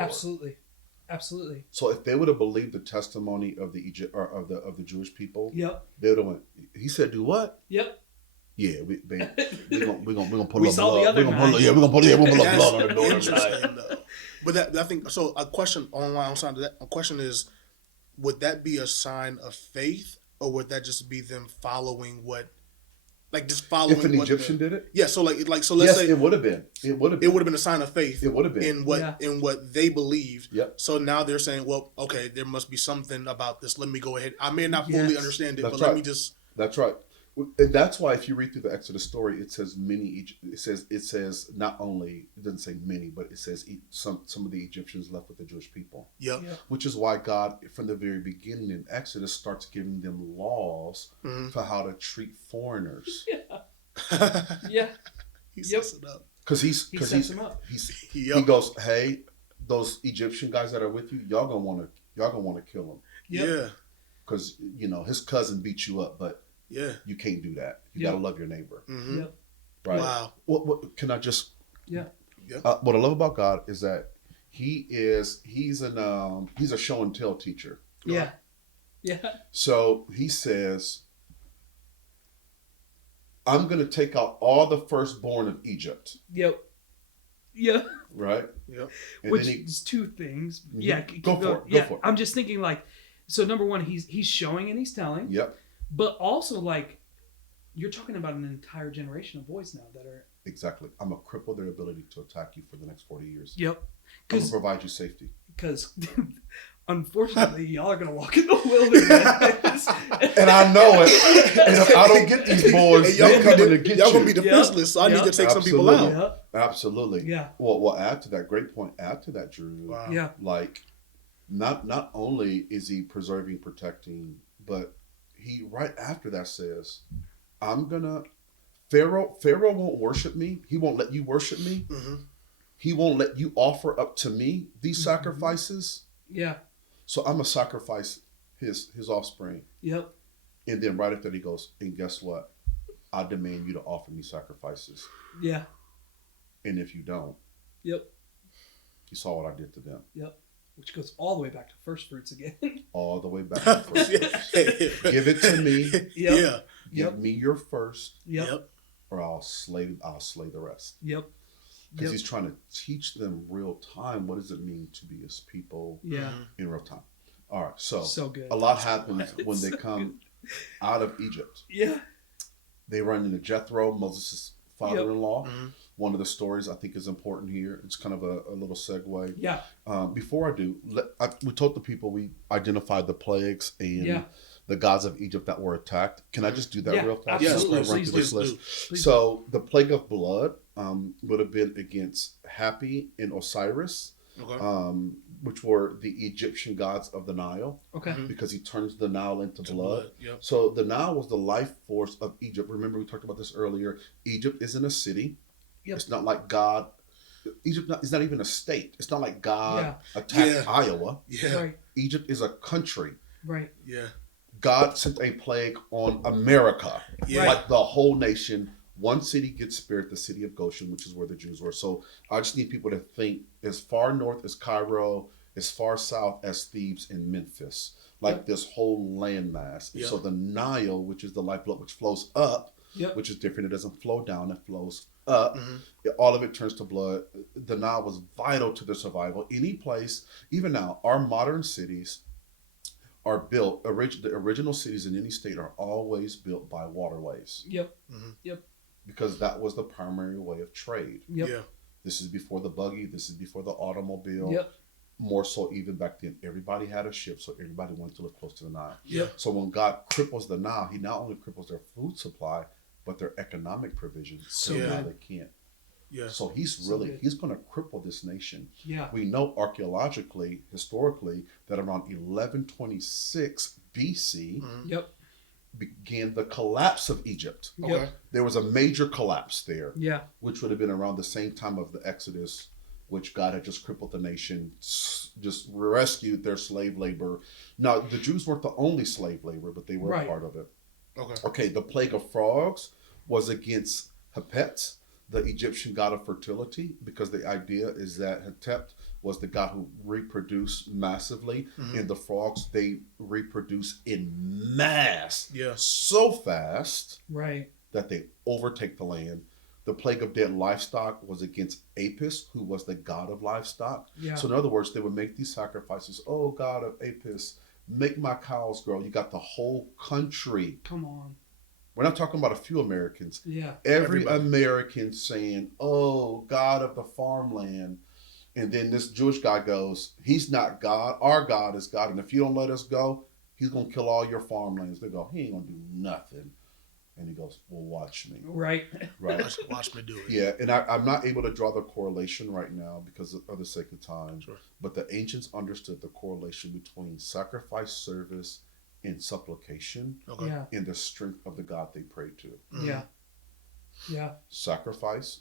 Absolutely. So if they would have believed the testimony of the of the Jewish people, they would have went. He said, "Do what?" Yep. Yeah, we're gonna pull We up saw blood. the other We're night. gonna pull up blood on the door. Interesting, though. But that, I think so. A question online outside of that. A question is, would that be a sign of faith, or would that just be them following what, like just following? If an Egyptian did it, yeah. So so let's say it would have been. It would have been a sign of faith. It would have been in what they believed. Yep. So now they're saying, well, okay, there must be something about this. Let me go ahead. I may not fully understand it, but let me just. That's right. And that's why if you read through the Exodus story, it says it says not only, it doesn't say many, but it says some of the Egyptians left with the Jewish people. Yep. Which is why God, from the very beginning in Exodus, starts giving them laws for how to treat foreigners. Yeah. He sets it up. Because he sets them up. He goes, hey, those Egyptian guys that are with you, y'all gonna want to kill them. Yep. Yeah. Because his cousin beat you up, but you can't do that. You gotta love your neighbor. Mm-hmm. Yep. Right. Wow. What can I just? Yeah. What I love about God is that he's a show and tell teacher. Yeah. Yeah. So he says, I'm going to take out all the firstborn of Egypt. Yep. Yeah. Right? Yep. And which is two things. Mm-hmm. Yeah. Go for it. I'm just thinking so number one, he's showing and he's telling. Yep. But also you're talking about an entire generation of boys now that are. Exactly. I'm going to cripple their ability to attack you for the next 40 years. Yep. I'm going to provide you safety. Because unfortunately, y'all are going to walk in the wilderness. And I know it. And if I don't get these boys, they're coming to get you. Y'all going to be defenseless, so I need to take some people out. Yep. Absolutely. Yeah. Well, add to that. Great point. Add to that, Drew. Wow. Yeah. Not only is he preserving, protecting, but he right after that says, Pharaoh won't worship me. He won't let you worship me. Mm-hmm. He won't let you offer up to me these sacrifices. Yeah. So I'm gonna sacrifice his offspring. Yep. And then right after that he goes, and guess what? I demand you to offer me sacrifices. Yeah. And if you don't, Yep. you saw what I did to them. Yep. Which goes all the way back to first fruits again. All the way back to first fruits. Give it to me. Yep. Yeah. Give me your first, Yep. or I'll slay the rest. Yep. Because he's trying to teach them real time. What does it mean to be his people Yeah. in real time? All right, so good. a lot happens It's when they so come out of Egypt. Yeah. They run into Jethro, Moses' father-in-law. Mm-hmm. One of the stories I think is important here. It's kind of a little segue. Yeah. Before I do, we told the people we identified the plagues and the gods of Egypt that were attacked. Can I just do that real fast? Absolutely. Just run through this list. Please So the plague of blood would have been against Hapi and Osiris, Okay. which were the Egyptian gods of the Nile, Okay. because he turns the Nile into blood. Yep. So the Nile was the life force of Egypt. Remember, we talked about this earlier. Egypt isn't a city. Yep. It's not like God. Egypt is not even a state. It's not like God attacked Iowa. Yeah. Right. Egypt is a country. Right. Yeah. God sent a plague on America, Yeah. like the whole nation. One city gets spared, the city of Goshen, which is where the Jews were. So I just need people to think as far north as Cairo, as far south as Thebes and Memphis, like this whole landmass. Yep. So the Nile, which is the lifeblood, which flows up, Yep. which is different. It doesn't flow down, it flows up. Mm-hmm. All of it turns to blood. The Nile was vital to their survival. Any place, even now, our modern cities are built, the original cities in any state are always built by waterways. Yep. Mm-hmm. Yep. Because that was the primary way of trade. Yep. Yeah. This is before the buggy, this is before the automobile. Yep. More so even back then, everybody had a ship, so everybody wanted to live close to the Nile. Yep. So when God cripples the Nile, he not only cripples their food supply, but their economic provision. So now good. they can't. Yeah. So he's he's going to cripple this nation. Yeah. We know archaeologically, historically, that around 1126 BC Mm-hmm. Yep. began the collapse of Egypt. Okay. Yep. There was a major collapse there, Yeah. which would have been around the same time of the Exodus, which God had just crippled the nation, just rescued their slave labor. Now, the Jews weren't the only slave labor, but they were a part of it. Okay. Okay, the plague of frogs was against Hepet, the Egyptian god of fertility, because the idea is that Hetep was the god who reproduced massively, and the frogs, they reproduce in mass, so fast Right. that they overtake the land. The plague of dead livestock was against Apis, who was the god of livestock. Yeah. So in other words, they would make these sacrifices. Oh, god of Apis, make my cows grow. You got the whole country. Come on. We're not talking about a few Americans. Yeah. Every Everybody. American saying, oh, God of the farmland. And then this Jewish guy goes, he's not God. Our God is God. And if you don't let us go, he's going to kill all your farmlands. They go, he ain't going to do nothing. And he goes, well, watch me. Right. Right. Watch me do it. Yeah, and I'm not able to draw the correlation right now because of the sake of time. Sure. But the ancients understood the correlation between sacrifice, service, and supplication Okay. Yeah. and the strength of the God they prayed to. Mhm. Yeah. Yeah. Sacrifice,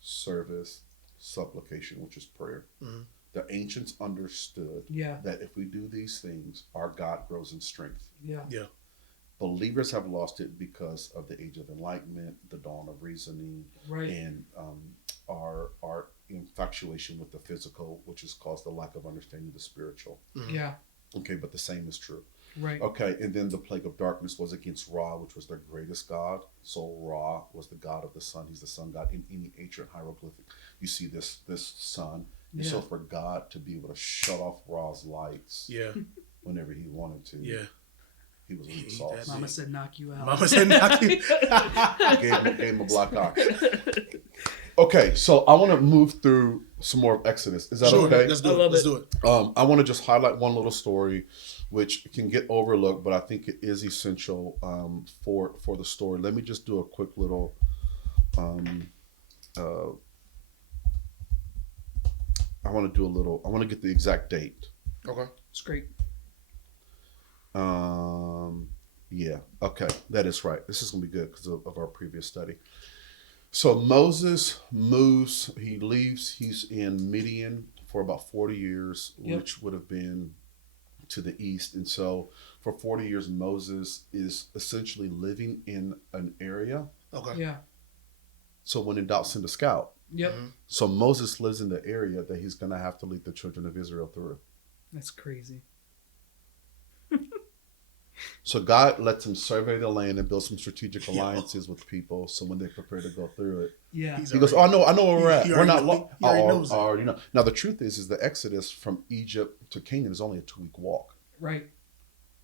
service, supplication, which is prayer. Mhm. The ancients understood Yeah. that if we do these things, our God grows in strength. Yeah. Yeah. Believers have lost it because of the age of enlightenment, the dawn of reasoning, Right. and our infatuation with the physical, which has caused the lack of understanding the spiritual. Mhm. Yeah. Okay, but the same is true. Right. Okay, and then the plague of darkness was against Ra, which was their greatest god. So Ra was the god of the sun. He's the sun god. In any ancient hieroglyphic, you see this sun. And Yeah. so for God to be able to shut off Ra's lights Yeah. whenever he wanted to, Yeah. he was weak He sauce. that Mama big. said knock you out. Mama said knock you. Gave him a black eye. Okay, so I want to move through some more of Exodus. Is that Sure. okay? Let's I do it. love Let's it. do it. I want to just highlight one little story, which can get overlooked, but I think it is essential for the story. Let me just do a quick little. I want to do a little. I want to get the exact date. Okay. It's great. Yeah, Yeah. Okay. That is right. This is going to be good because of our previous study. So Moses moves, he leaves, he's in Midian for about 40 years, which would have been to the east. And so for 40 years, Moses is essentially living in an area. Okay. Yeah. So when in doubt, send a scout. Yep. Mm-hmm. So Moses lives in the area that he's going to have to lead the children of Israel through. That's crazy. So God lets him survey the land and build some strategic alliances with people. So when they prepare to go through it, Yeah. he goes, "Oh, I know where we're at. We're not lost. He already knows I already know." Now the truth is the Exodus from Egypt to Canaan is only a 2-week walk, Right.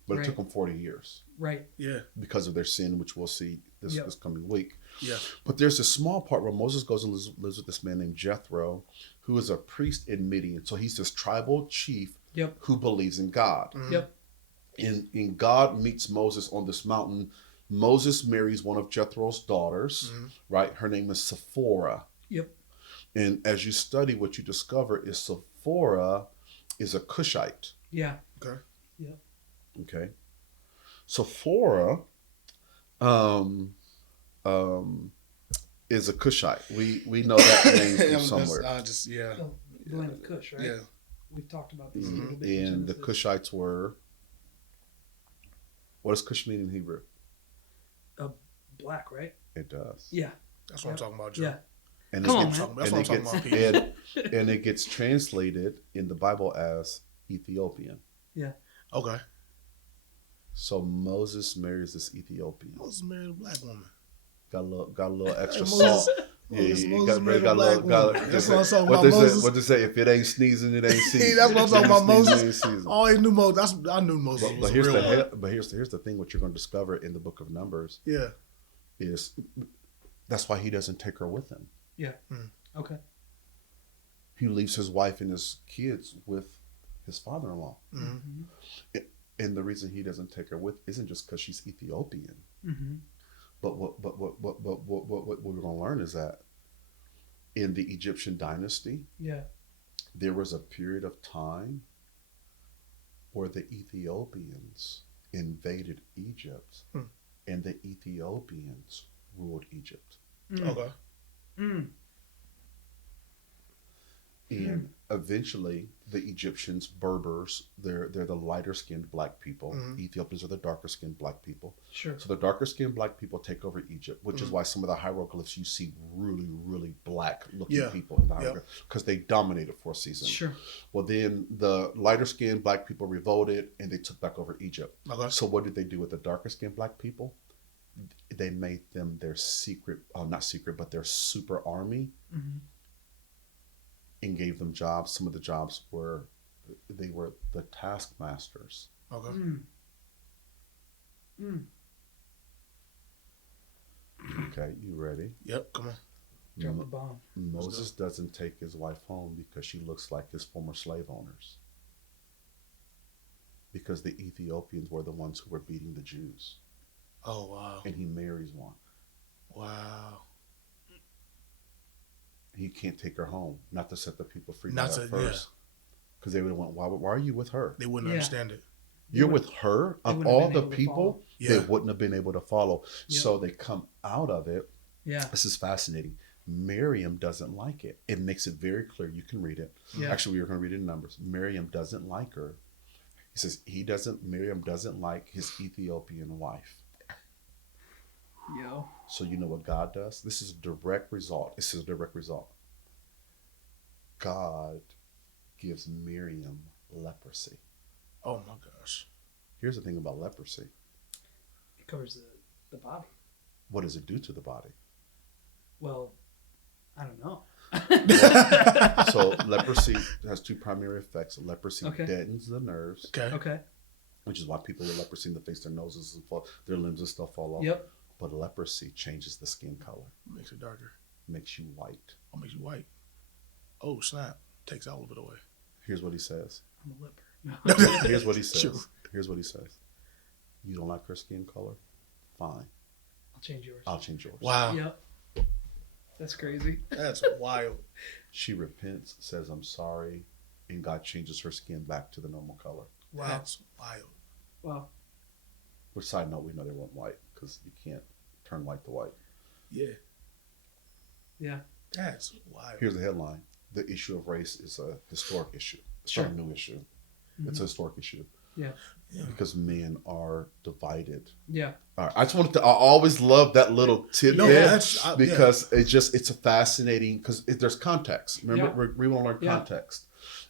but it took them 40 years Right. Yeah. because of their sin, which we'll see this coming week. Yeah. But there's a small part where Moses goes and lives with this man named Jethro, who is a priest in Midian. So he's this tribal chief who believes in God. Mm-hmm. Yep. And God meets Moses on this mountain. Moses marries one of Jethro's daughters, right? Her name is Sephora. Yep. And as you study, what you discover is Sephora is a Cushite. Yeah. Okay. Yep. Okay. Sephora is a Cushite. We know that name from somewhere. The land of Cush, right? Yeah. We've talked about this a Mhm. little bit. And the Cushites were, what does Cush mean in Hebrew? Black, right? It does. Yeah. That's what I'm talking about, Joe. Yeah. And Come it on, gets, man. That's and what I'm it talking gets- about, people. and it gets translated in the Bible as Ethiopian. Yeah. Okay. So Moses marries this Ethiopian. Moses married a black woman. Got a little extra Moses- salt. Moses you married a got a black little. woman. That's what I'm talking What about, they say? Moses. What they say? If it ain't sneezing, it ain't season. That's what I'm talking about, Moses. Season. I always knew Moses. I knew Moses was But a here's real one. but here's the thing. What you're going to discover in the book of Numbers Yeah. is that's why he doesn't take her with him. Yeah. Okay. He leaves his wife and his kids with his father-in-law. Mm-hmm. And the reason he doesn't take her with isn't just because she's Ethiopian. Mm-hmm. But what we're going to learn is that in the Egyptian dynasty, there was a period of time where the Ethiopians invaded Egypt, and the Ethiopians ruled Egypt. Okay. And eventually, the Egyptians, Berbers, they're the lighter skinned black people. Ethiopians are the darker skinned black people. Sure. So the darker skinned black people take over Egypt, which is why some of the hieroglyphs you see really, really black looking people in the hieroglyphs because they dominated for a season. Sure. Well, then the lighter skinned black people revolted and they took back over Egypt. Okay. So what did they do with the darker skinned black people? They made them their secret, not secret, but their super army. And gave them jobs. Some of the jobs were the taskmasters. Okay. Okay, you ready? Yep. Come on. Drop the bomb. Moses doesn't take his wife home because she looks like his former slave owners. Because the Ethiopians were the ones who were beating the Jews. Oh, wow. And he marries one. Wow. He can't take her home, not to set the people free. Not at to- first, because they would have went, why are you with her? They wouldn't understand it. You're with her. they Of wouldn't have all been the able to people, follow. they wouldn't have been able to follow. Yep. So they come out of it. Yeah. This is fascinating. Miriam doesn't like it. It makes it very clear. You can read it. Yeah. Actually, we were going to read it in Numbers. Miriam doesn't like her. He says Miriam doesn't like his Ethiopian wife. Yo. So you know what God does? This is a direct result. This is a direct result. God gives Miriam leprosy. Oh my gosh. Here's the thing about leprosy. It covers the body. What does it do to the body? Well, I don't know. So leprosy has two primary effects. Leprosy Okay. deadens the nerves, Okay. Okay. which is why people with leprosy in the face, their noses and fall, their limbs and stuff fall off. Yep. But leprosy changes the skin color, Makes it darker. makes you white. Oh, makes you white. Oh, snap. Takes all of it away. Here's what he says. I'm a leper. Here's what he says. Sure. Here's what he says. You don't like her skin color? Fine. I'll change yours. I'll change yours. Wow. Yep. That's crazy. That's wild. She repents, says, I'm sorry, and God changes her skin back to the normal color. Wow. That's wild. Wow. Which, side note, we know they weren't white because you can't turn white to white. Yeah. Yeah. That's wild. Here's the headline. The issue of race is a historic issue. It's Sure. not a new issue. It's a historic issue. Yeah. Because men are divided. Yeah. All right. I just wanted to, I always love that little tidbit because it's a fascinating, because there's context. Remember, we want to learn context.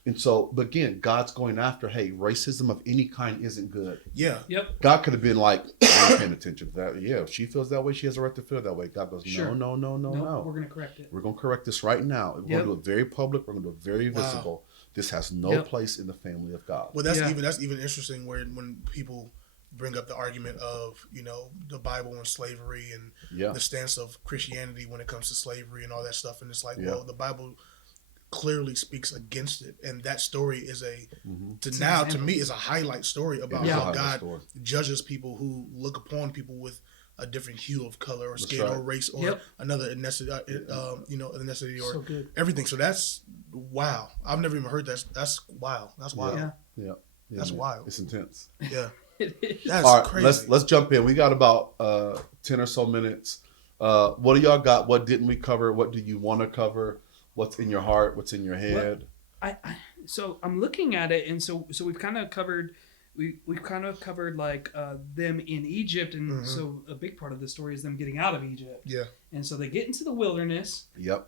And so, but again, God's going after, hey, racism of any kind isn't good. Yeah. Yep. God could have been like, I ain't paying attention to that. Yeah, if she feels that way, she has a right to feel that way. God goes, Sure. no. We're going to correct it. We're going to correct this right now. We're going to do it very public. We're going to do it very visible. This has no place in the family of God. Well, that's even interesting when people bring up the argument of, you know, the Bible and slavery and the stance of Christianity when it comes to slavery and all that stuff. And it's like, well, the Bible clearly speaks against it, and that story is to me is a highlight story about how God judges people who look upon people with a different hue of color or skin or race or another ethnicity, ethnicity or everything. So that's wow. I've never even heard that. That's wild. That's wild. Yeah. That's wild. It's intense. Yeah. That's all right, crazy. Let's jump in. We got about 10 or so minutes. What do y'all got? What didn't we cover? What do you want to cover? What's in your heart? What's in your head? So I'm looking at it, and so we've kind of covered like them in Egypt, and so a big part of the story is them getting out of Egypt. Yeah. And so they get into the wilderness. Yep.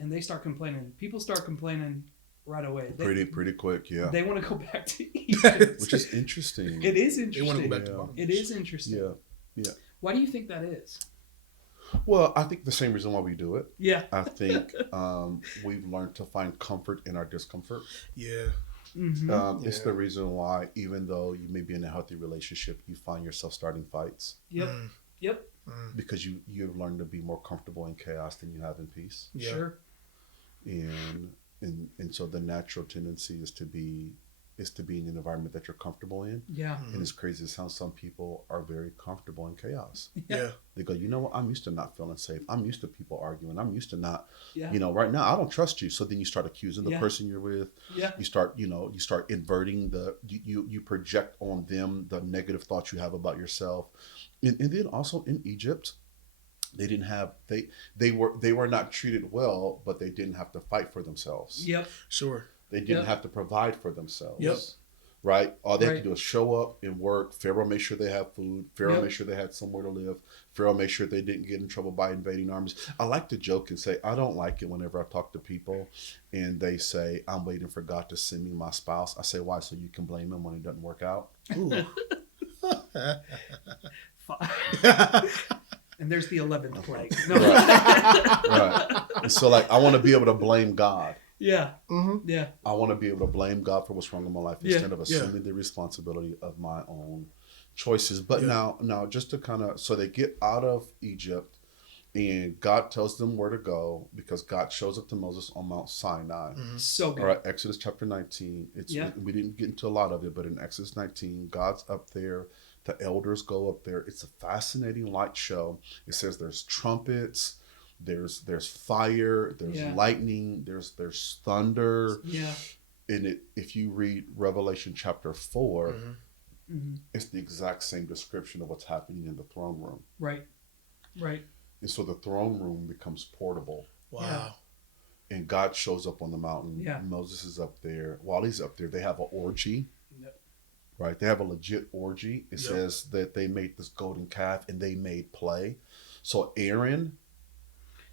And they start complaining. People start complaining right away. Pretty quick. Yeah. They want to go back to Egypt, which is interesting. It is interesting. They want to go back to bondage. It is interesting. Yeah. Why do you think that is? Well, I think the same reason why we do it. Yeah. I think we've learned to find comfort in our discomfort. Yeah. Mm-hmm. It's the reason why, even though you may be in a healthy relationship, you find yourself starting fights. Yep. Because you've learned to be more comfortable in chaos than you have in peace. Yeah. Sure. And so the natural tendency is to be in an environment that you're comfortable in. Yeah. And as crazy as it sounds, some people are very comfortable in chaos. Yeah. They go, you know what? I'm used to not feeling safe. I'm used to people arguing. I'm used to not, right now I don't trust you. So then you start accusing the person you're with. Yeah. You start inverting you project on them the negative thoughts you have about yourself. And then also in Egypt, they didn't have, they were not treated well, but they didn't have to fight for themselves. Yep. Sure. They didn't have to provide for themselves. Yep. Right? All they had to do is show up and work. Pharaoh made sure they had food. Pharaoh made sure they had somewhere to live. Pharaoh made sure they didn't get in trouble by invading armies. I like to joke and say, I don't like it whenever I talk to people and they say, I'm waiting for God to send me my spouse. I say, why? So you can blame him when it doesn't work out? Ooh. And there's the 11th plague. No. Right. And so I want to be able to blame God. Yeah. Mm-hmm. Yeah. I want to be able to blame God for what's wrong in my life instead of assuming the responsibility of my own choices. But now, just to kind of, so they get out of Egypt and God tells them where to go because God shows up to Moses on Mount Sinai. Mm-hmm. So good. All right, Exodus chapter 19. We didn't get into a lot of it, but in Exodus 19, God's up there. The elders go up there. It's a fascinating light show. It says there's trumpets. There's fire, there's lightning, there's thunder. Yeah. And if you read Revelation chapter 4, it's the exact same description of what's happening in the throne room. Right. And so the throne room becomes portable. Wow. And God shows up on the mountain. Yeah. Moses is up there. While he's up there, they have an orgy. Yep. Right? They have a legit orgy. It says that they made this golden calf and they made play. So Aaron,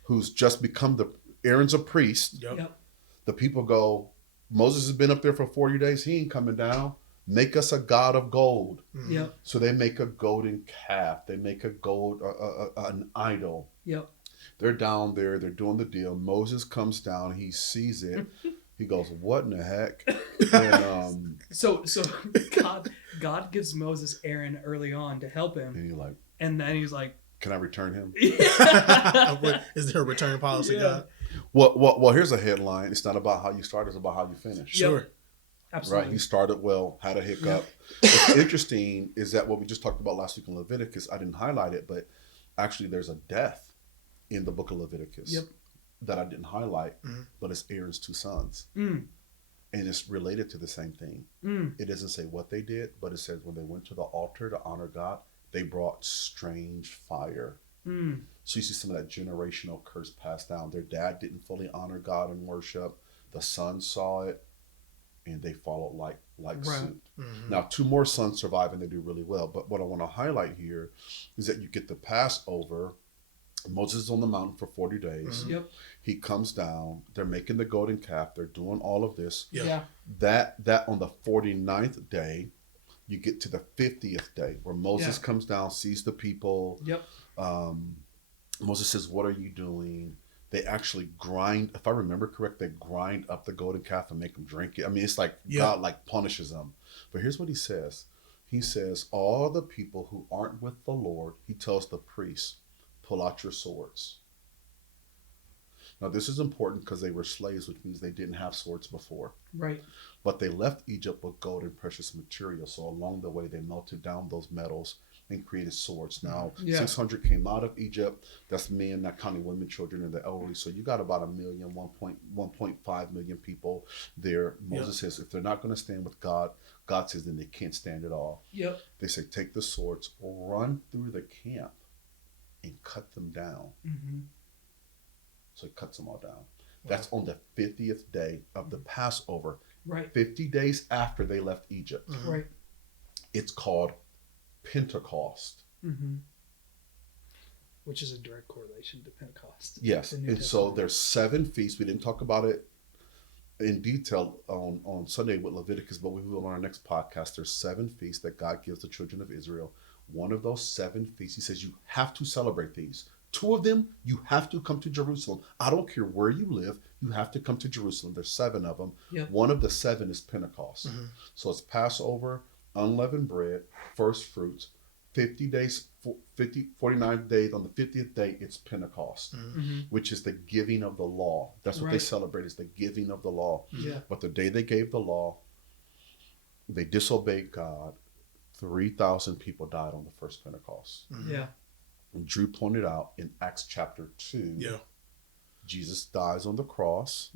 who's just become Aaron's a priest. Yep. The people go, Moses has been up there for 40 days. He ain't coming down. Make us a god of gold. Yep. So they make a golden calf. They make an idol. Yep. They're down there. They're doing the deal. Moses comes down. He sees it. He goes, what in the heck? And, so God gives Moses Aaron early on to help him. And then he's like, can I return him? Is there a return policy, God? Well, here's a headline. It's not about how you start, it's about how you finish. Sure. Absolutely. Right? He started well, had a hiccup. What's interesting is that what we just talked about last week in Leviticus, I didn't highlight it, but actually there's a death in the book of Leviticus that I didn't highlight, but it's Aaron's two sons. And it's related to the same thing. It doesn't say what they did, but it says when they went to the altar to honor God, they brought strange fire. So you see some of that generational curse passed down. Their dad didn't fully honor God and worship. The son saw it, and they followed like suit. Now, 2 more sons survive, and they do really well. But what I want to highlight here is that you get the Passover. Moses is on the mountain for 40 days. He comes down. They're making the golden calf. They're doing all of this. That on the 49th day, you get to the 50th day where Moses comes down, sees the people. Moses says, "What are you doing?" They actually grind. If I remember correct, they grind up the golden calf and make them drink it. I mean, it's like God like punishes them. But here's what he says. He says, all the people who aren't with the Lord, he tells the priests, pull out your swords. Now, this is important because they were slaves, which means they didn't have swords before. Right. But they left Egypt with gold and precious materials. So along the way, they melted down those metals and created swords. Now, 600 came out of Egypt. That's men, not counting women, children, and the elderly. So you got about 1.5 million people there. Moses says if they're not going to stand with God, God says then they can't stand at all. They say take the swords, run through the camp, and cut them down. So he cuts them all down. That's on the 50th day of the Passover. 50 days after they left Egypt. It's called Pentecost. Which is a direct correlation to Pentecost. Yes. And so there's 7 feasts. We didn't talk about it in detail on Sunday with Leviticus, but we will on our next podcast. There's 7 feasts that God gives the children of Israel. One of those 7 feasts, he says you have to celebrate these. 2 of them, you have to come to Jerusalem. I don't care where you live, you have to come to Jerusalem. There's 7 of them. One of the 7 is Pentecost. So it's Passover, unleavened bread, first fruits, 49 days. On the 50th day, it's Pentecost, which is the giving of the law. That's what they celebrate, is the giving of the law. But the day they gave the law, they disobeyed God. 3,000 people died on the first Pentecost. And Drew pointed out in Acts chapter 2, Jesus dies on the cross.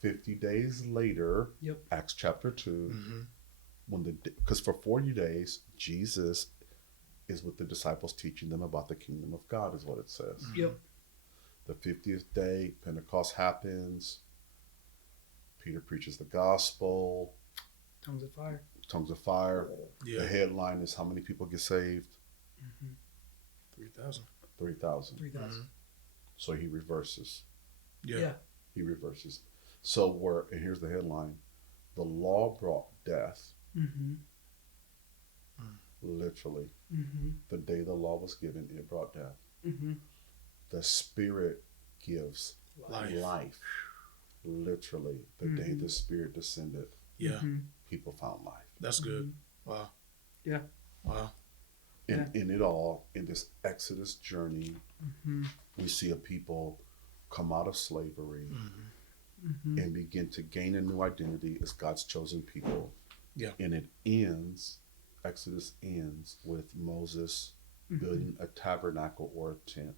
50 days later, Acts chapter 2, because for 40 days, Jesus is with the disciples teaching them about the kingdom of God, is what it says. The 50th day, Pentecost happens. Peter preaches the gospel. Tongues of fire. Tongues of fire. The headline is how many people get saved? 3,000. 3,000. So he reverses. He reverses. So and here's the headline. The law brought death. Literally. The day the law was given, it brought death. The Spirit gives life. Literally. The day the Spirit descended, people found life. That's good. Wow. Wow. In it all, in this Exodus journey, we see a people come out of slavery and begin to gain a new identity as God's chosen people. And it ends, Exodus ends with Moses building a tabernacle or a tent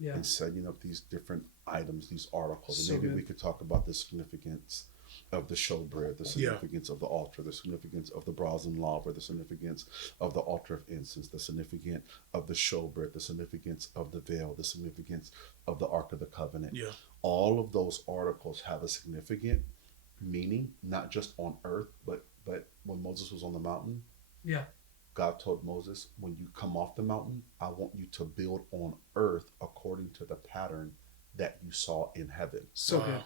and setting up these different items, these articles. And maybe we could talk about the significance of the showbread, the significance of the altar, the significance of the brazen laver, the significance of the altar of incense, the significance of the showbread, the significance of the veil, the significance of the Ark of the Covenant. All of those articles have a significant meaning, not just on earth, but when Moses was on the mountain, God told Moses, when you come off the mountain, I want you to build on earth according to the pattern that you saw in heaven. So good.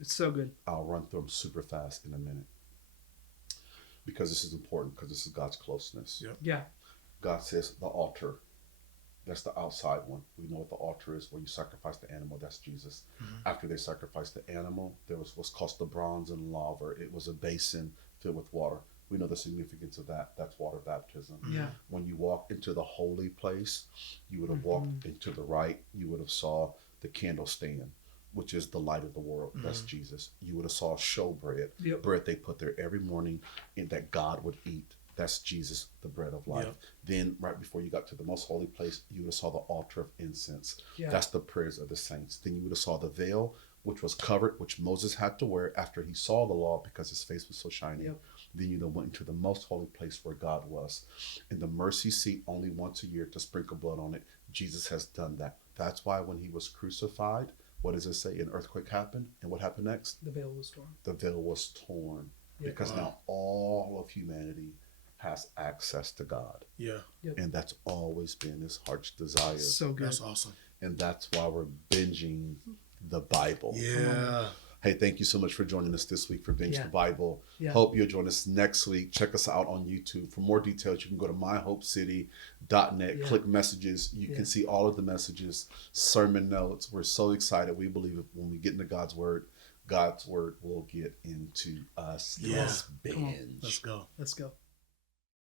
It's so good. I'll run through them super fast in a minute. Because this is important, because this is God's closeness. God says the altar. That's the outside one. We know what the altar is, where you sacrifice the animal. That's Jesus. After they sacrificed the animal, there was what's called the brazen laver. It was a basin filled with water. We know the significance of that. That's water baptism. When you walk into the holy place, you would have walked into the right. You would have saw the candlestand, which is the light of the world. That's Jesus. You would have saw showbread, bread they put there every morning and that God would eat. That's Jesus, the bread of life. Then right before you got to the most holy place, you would have saw the altar of incense. That's the prayers of the saints. Then you would have saw the veil, which was covered, which Moses had to wear after he saw the law because his face was so shiny. Yep. Then you went into the most holy place where God was. In the mercy seat, only once a year to sprinkle blood on it. Jesus has done that. That's why when he was crucified, what does it say? An earthquake happened. And what happened next? The veil was torn. The veil was torn. Yep. Because now all of humanity has access to God. Yeah. Yep. And that's always been his heart's desire. So good. That's awesome. And that's why we're binging the Bible. Yeah. Hey, thank you so much for joining us this week for Binge Yeah. the Bible. Yeah. Hope you'll join us next week. Check us out on YouTube. For more details, you can go to myhopecity.net, Yeah. click messages. You can see all of the messages, sermon notes. We're so excited. We believe when we get into God's Word will get into us. Yeah. Let's binge. Let's go. Let's go.